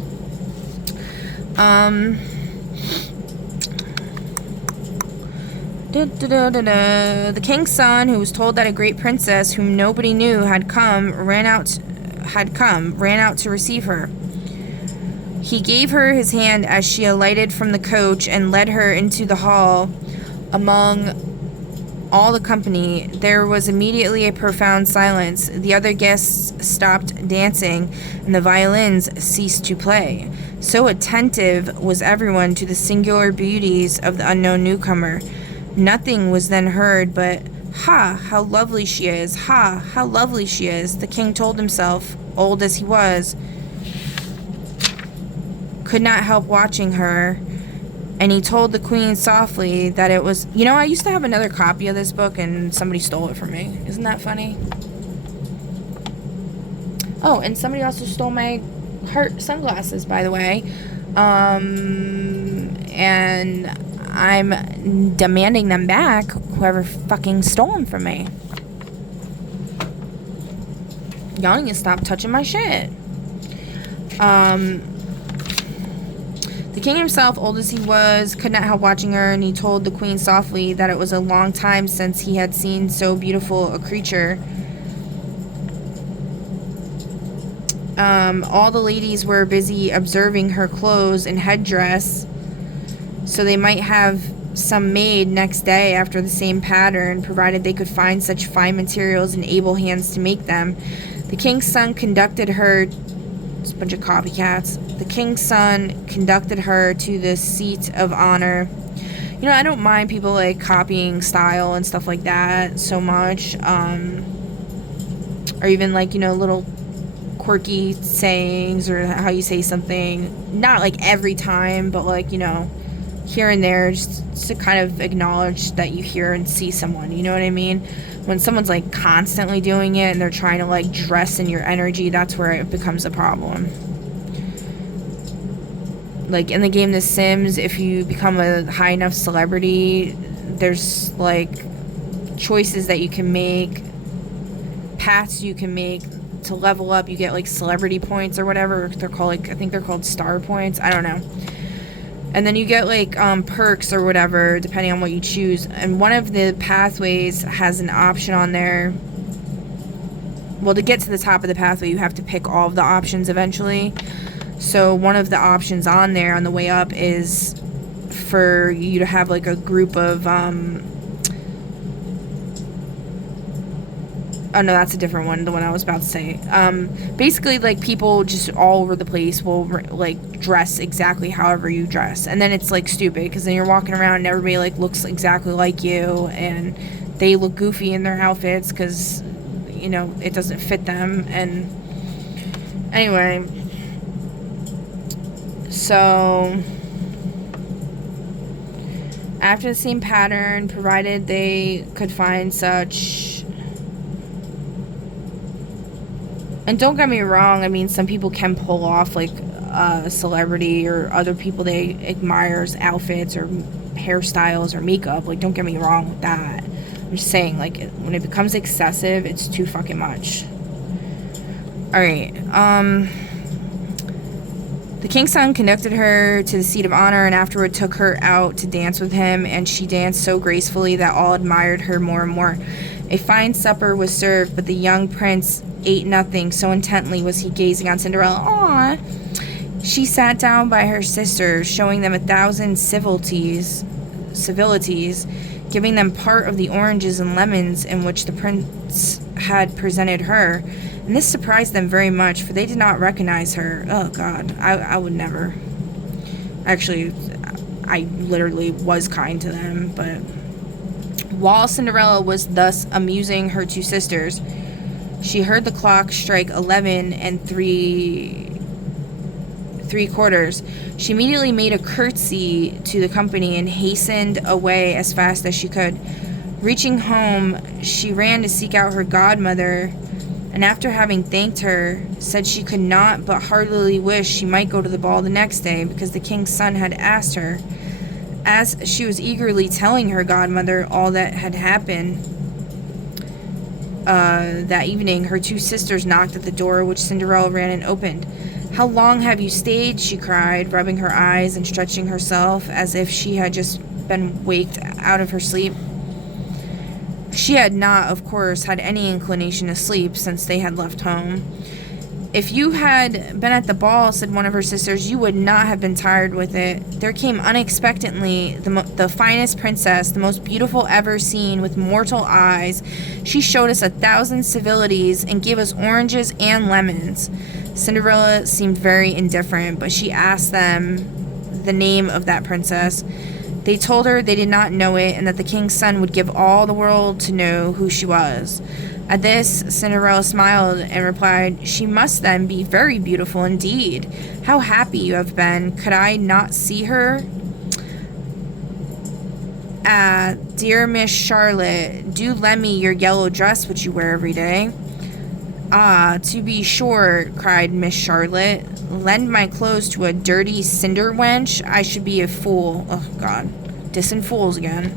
The king's son, who was told that a great princess whom nobody knew had come, ran out to receive her. He gave her his hand as she alighted from the coach and led her into the hall. Among all the company, there was immediately a profound silence. The other guests stopped dancing, and the violins ceased to play. So attentive was everyone to the singular beauties of the unknown newcomer. Nothing was then heard but Ha, how lovely she is. Ha, how lovely she is. The king told himself, old as he was, could not help watching her. And he told the queen softly that it was... You know, I used to have another copy of this book and somebody stole it from me. Isn't that funny? Oh, and somebody also stole my heart sunglasses, by the way. And I'm demanding them back, whoever fucking stole them from me. Y'all need to stop touching my shit. The king himself, old as he was, could not help watching her, and he told the queen softly that it was a long time since he had seen so beautiful a creature. All the ladies were busy observing her clothes and headdress, so they might have some made next day after the same pattern, provided they could find such fine materials and able hands to make them. The king's son conducted her... It's a bunch of copycats. The king's son conducted her to the seat of honor. You know, I don't mind people, like, copying style and stuff like that so much. Or even, like, you know, little quirky sayings or how you say something. Not, like, every time, but, like, you know, here and there, just to kind of acknowledge that you hear and see someone. You know what I mean? When someone's, like, constantly doing it and they're trying to, like, dress in your energy, that's where it becomes a problem. Like, in the game The Sims, if you become a high enough celebrity, there's, like, choices that you can make, paths you can make to level up. You get, like, celebrity points or whatever. They're called, like, I think they're called star points. I don't know. And then you get, like, perks or whatever, depending on what you choose. And one of the pathways has an option on there. Well, to get to the top of the pathway, you have to pick all of the options eventually. So one of the options on there on the way up is for you to have, like, a group of... Oh, no, that's a different one, the one I was about to say. Basically, like, people just all over the place will, like, dress exactly however you dress. And then it's, like, stupid, because then you're walking around and everybody, like, looks exactly like you, and they look goofy in their outfits because, you know, it doesn't fit them. And anyway, so after the same pattern, provided they could find such... And don't get me wrong, I mean, some people can pull off, like, a celebrity or other people they admire's outfits or hairstyles or makeup. Like, don't get me wrong with that. I'm just saying, like, when it becomes excessive, it's too fucking much. Alright, the king's son conducted her to the seat of honor and afterward took her out to dance with him, and she danced so gracefully that all admired her more and more. A fine supper was served, but the young prince ate nothing, so intently was he gazing on Cinderella. Aww. She sat down by her sisters, showing them 1,000 civilities, giving them part of the oranges and lemons in which the prince had presented her. And this surprised them very much, for they did not recognize her. Oh, God. I would never. Actually, I literally was kind to them, but... While Cinderella was thus amusing her two sisters, she heard the clock strike 11 and 3/4. She immediately made a curtsy to the company and hastened away as fast as she could. Reaching home, she ran to seek out her godmother, and after having thanked her, said she could not but heartily wish she might go to the ball the next day, because the king's son had asked her. As she was eagerly telling her godmother all that had happened that evening, her two sisters knocked at the door, which Cinderella ran and opened. "How long have you stayed?" she cried, rubbing her eyes and stretching herself as if she had just been waked out of her sleep. She had not, of course, had any inclination to sleep since they had left home. "If you had been at the ball," said one of her sisters, "you would not have been tired with it. There came unexpectedly the finest princess, the most beautiful ever seen with mortal eyes. She showed us 1,000 civilities and gave us oranges and lemons." Cinderella seemed very indifferent, but she asked them the name of that princess. They told her they did not know it and that the king's son would give all the world to know who she was. At this, Cinderella smiled and replied, "She must then be very beautiful indeed. How happy you have been. Could I not see her?" "Dear Miss Charlotte, do lend me your yellow dress which you wear every day." "Ah, to be sure," cried Miss Charlotte. "Lend my clothes to a dirty cinder wench? I should be a fool." Oh, God. Dissing fools again.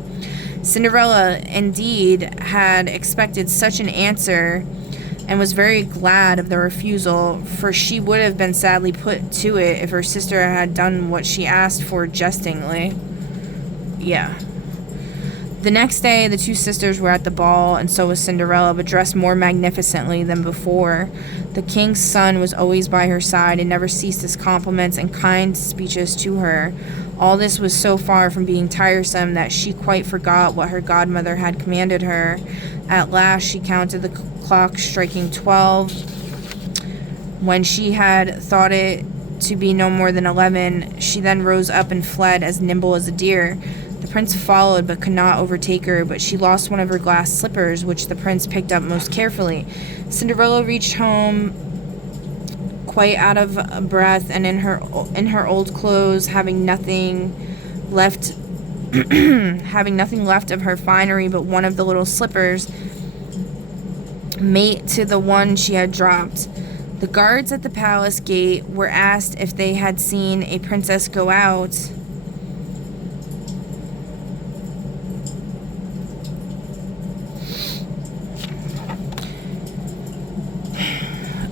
Cinderella, indeed, had expected such an answer and was very glad of the refusal, for she would have been sadly put to it if her sister had done what she asked for jestingly. Yeah. The next day, the two sisters were at the ball, and so was Cinderella, but dressed more magnificently than before. The king's son was always by her side and never ceased his compliments and kind speeches to her. All this was so far from being tiresome that she quite forgot what her godmother had commanded her. At last, she counted the clock striking 12. When she had thought it to be no more than 11, she then rose up and fled as nimble as a deer. The prince followed but could not overtake her, but she lost one of her glass slippers, which the prince picked up most carefully. Cinderella reached home quite out of breath and in her old clothes, having nothing left of her finery but one of the little slippers, mate to the one she had dropped. The guards at the palace gate were asked if they had seen a princess go out.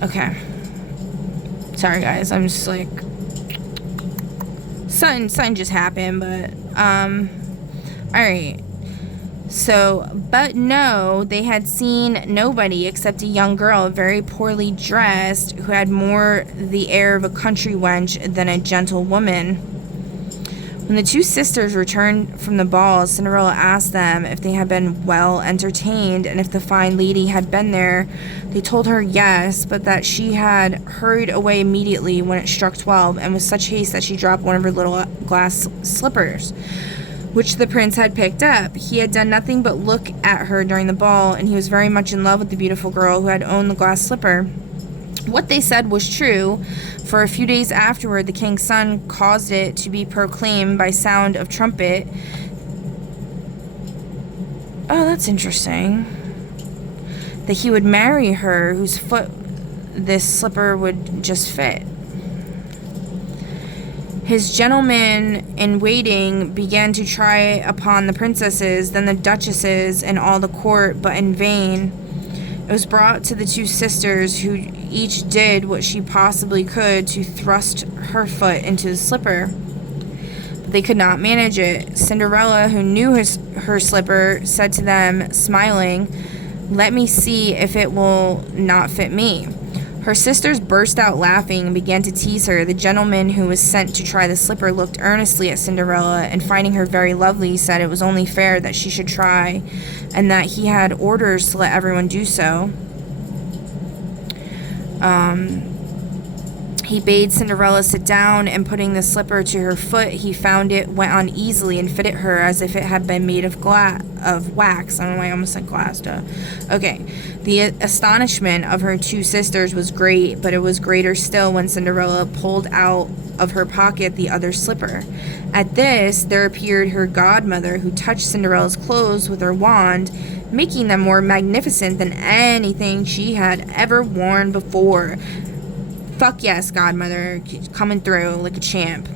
Okay. Sorry, guys. I'm just like... Something just happened, but... Alright. So, but no, they had seen nobody except a young girl, very poorly dressed, who had more the air of a country wench than a gentlewoman. When the two sisters returned from the ball, Cinderella asked them if they had been well entertained and if the fine lady had been there. They told her yes, but that she had hurried away immediately when it struck 12, and with such haste that she dropped one of her little glass slippers, which the prince had picked up. He had done nothing but look at her during the ball, and he was very much in love with the beautiful girl who had owned the glass slipper. What they said was true, for a few days afterward the king's son caused it to be proclaimed by sound of trumpet. Oh, that's interesting. That he would marry her whose foot this slipper would just fit. His gentlemen in waiting began to try upon the princesses, then the duchesses, and all the court, but in vain. It was brought to the two sisters, who each did what she possibly could to thrust her foot into the slipper. But they could not manage it. Cinderella, who knew her slipper, said to them, smiling, "Let me see if it will not fit me." Her sisters burst out laughing and began to tease her. The gentleman who was sent to try the slipper looked earnestly at Cinderella, and finding her very lovely, said it was only fair that she should try, and that he had orders to let everyone do so. He bade Cinderella sit down, and putting the slipper to her foot, he found it went on easily and fitted her as if it had been made of wax. I don't know why I almost said glass. Okay. The astonishment of her two sisters was great, but it was greater still when Cinderella pulled out of her pocket the other slipper. At this, there appeared her godmother, who touched Cinderella's clothes with her wand, making them more magnificent than anything she had ever worn before. Fuck yes, godmother, coming through like a champ.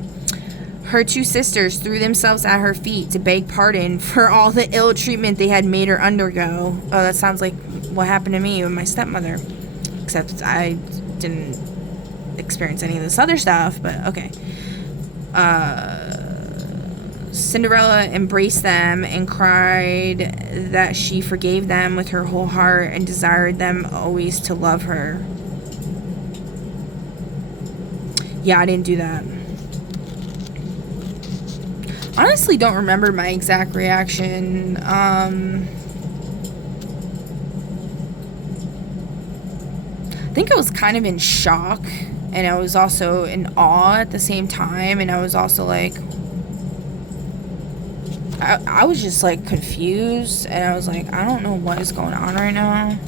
Her two sisters threw themselves at her feet to beg pardon for all the ill treatment they had made her undergo. Oh, that sounds like what happened to me with my stepmother. Except I didn't experience any of this other stuff, but okay. Cinderella embraced them and cried that she forgave them with her whole heart and desired them always to love her. Yeah, I didn't do that. Honestly, don't remember my exact reaction. I think I was kind of in shock, and I was also in awe at the same time, and I was also like, I was just like confused, and I was like, I don't know what is going on right now.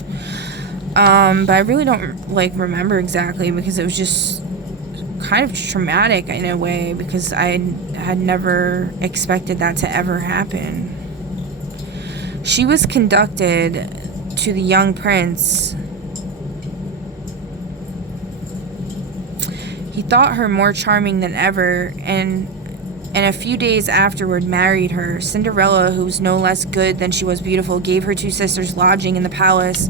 But I really don't like remember exactly, because it was just kind of traumatic in a way, because I had never expected that to ever happen. She was conducted to the young prince. He thought her more charming than ever, and a few days afterward married her. Cinderella, who was no less good than she was beautiful, gave her two sisters lodging in the palace,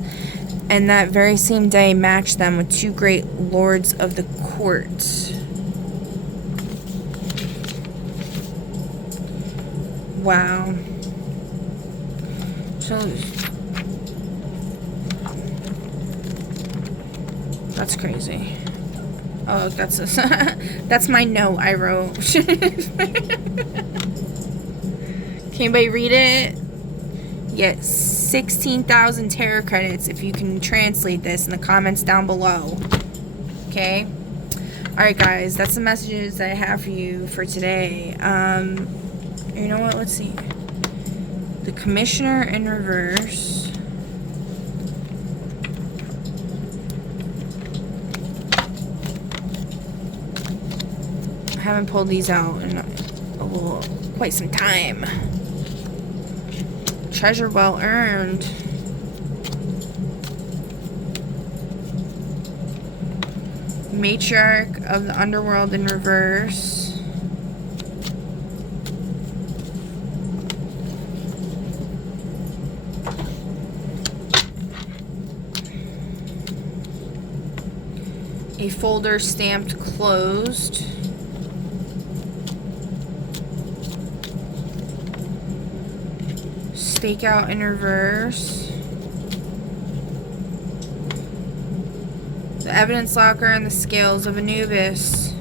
and that very same day matched them with two great lords of the court. Wow. So that's crazy. Oh, that's that's my note I wrote. Can anybody read it? Get 16,000 tarot credits if you can translate this in the comments down below. Okay? Alright, guys. That's the messages that I have for you for today. You know what? Let's see. The Commissioner in reverse. I haven't pulled these out in quite some time. Treasure well earned. Matriarch of the underworld in reverse. A folder stamped closed. Stakeout in reverse. The evidence locker and the scales of Anubis.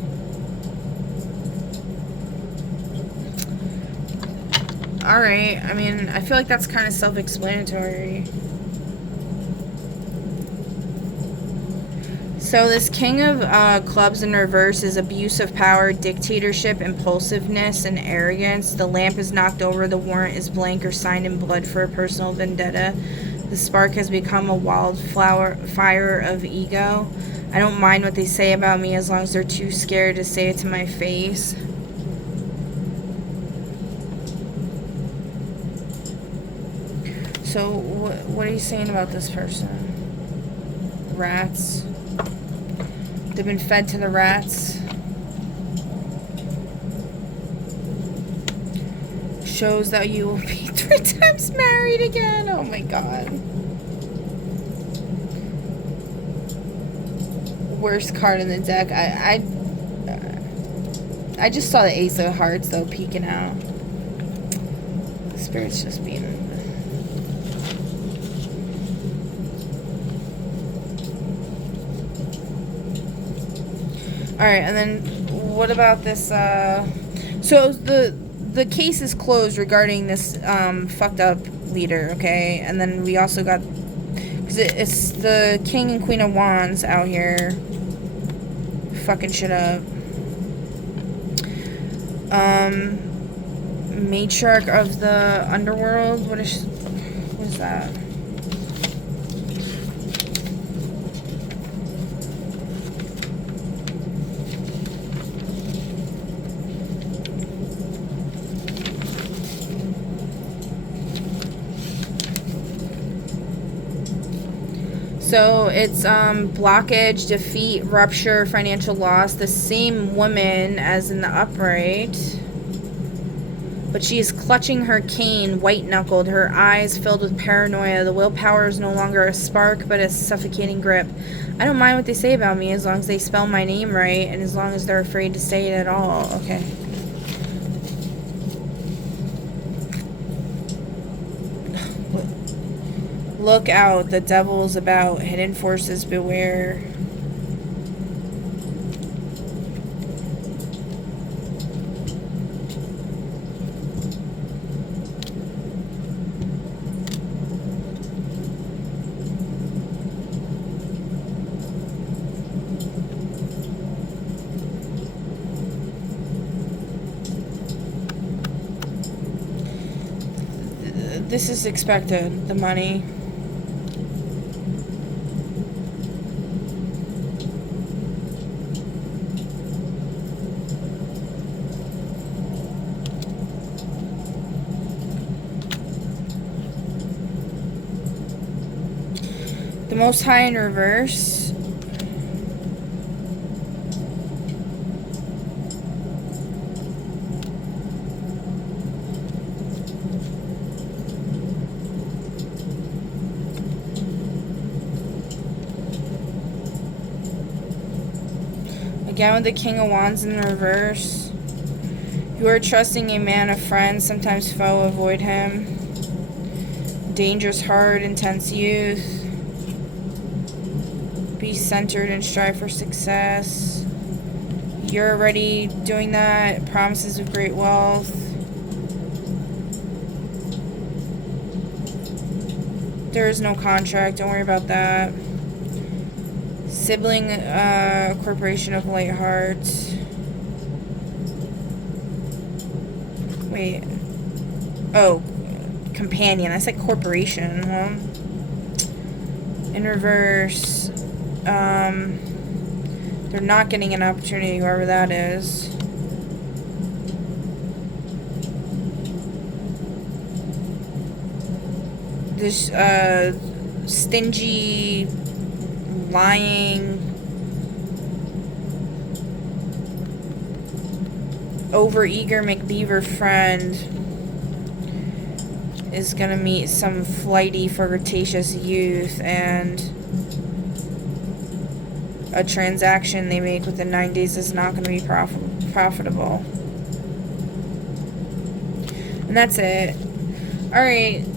Alright, I mean, I feel like that's kind of self-explanatory. So this King of Clubs in reverse is abuse of power, dictatorship, impulsiveness, and arrogance. The lamp is knocked over, the warrant is blank or signed in blood for a personal vendetta. The spark has become a fire of ego. I don't mind what they say about me as long as they're too scared to say it to my face. So what are you saying about this person? Rats. They've been fed to the rats. Shows that you will be 3 times married again. Oh my god. Worst card in the deck. I just saw the Ace of Hearts though peeking out. The Spirit's just being... Alright, and then what about this, so the case is closed regarding this, fucked up leader, okay? And then we also got, because it's the King and Queen of Wands out here fucking shit up. Matriarch of the Underworld, what is that? So it's blockage, defeat, rupture, financial loss. The same woman as in the upright. But she is clutching her cane, white-knuckled, her eyes filled with paranoia. The willpower is no longer a spark, but a suffocating grip. I don't mind what they say about me as long as they spell my name right and as long as they're afraid to say it at all. Okay. Look out, the devil is about. Hidden forces beware. This is expected, the money. The Most High in reverse. Again with the King of Wands in reverse. You are trusting a man, a friend, sometimes foe, avoid him. Dangerous heart, intense youth. Be centered and strive for success. You're already doing that. Promises of great wealth. There is no contract. Don't worry about that. Sibling corporation of light hearts. Wait. Oh, companion. I said corporation. Huh? In reverse. They're not getting an opportunity, whoever that is. This, stingy, lying, overeager McBeaver friend is gonna meet some flighty, flirtatious youth, and a transaction they make within 9 days is not going to be profitable. And that's it. Alright,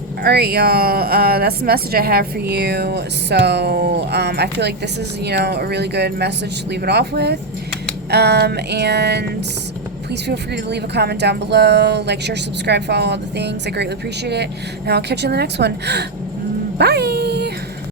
y'all. That's the message I have for you. So, I feel like this is, a really good message to leave it off with. And please feel free to leave a comment down below. Like, share, subscribe, follow all the things. I greatly appreciate it. And I'll catch you in the next one. Bye!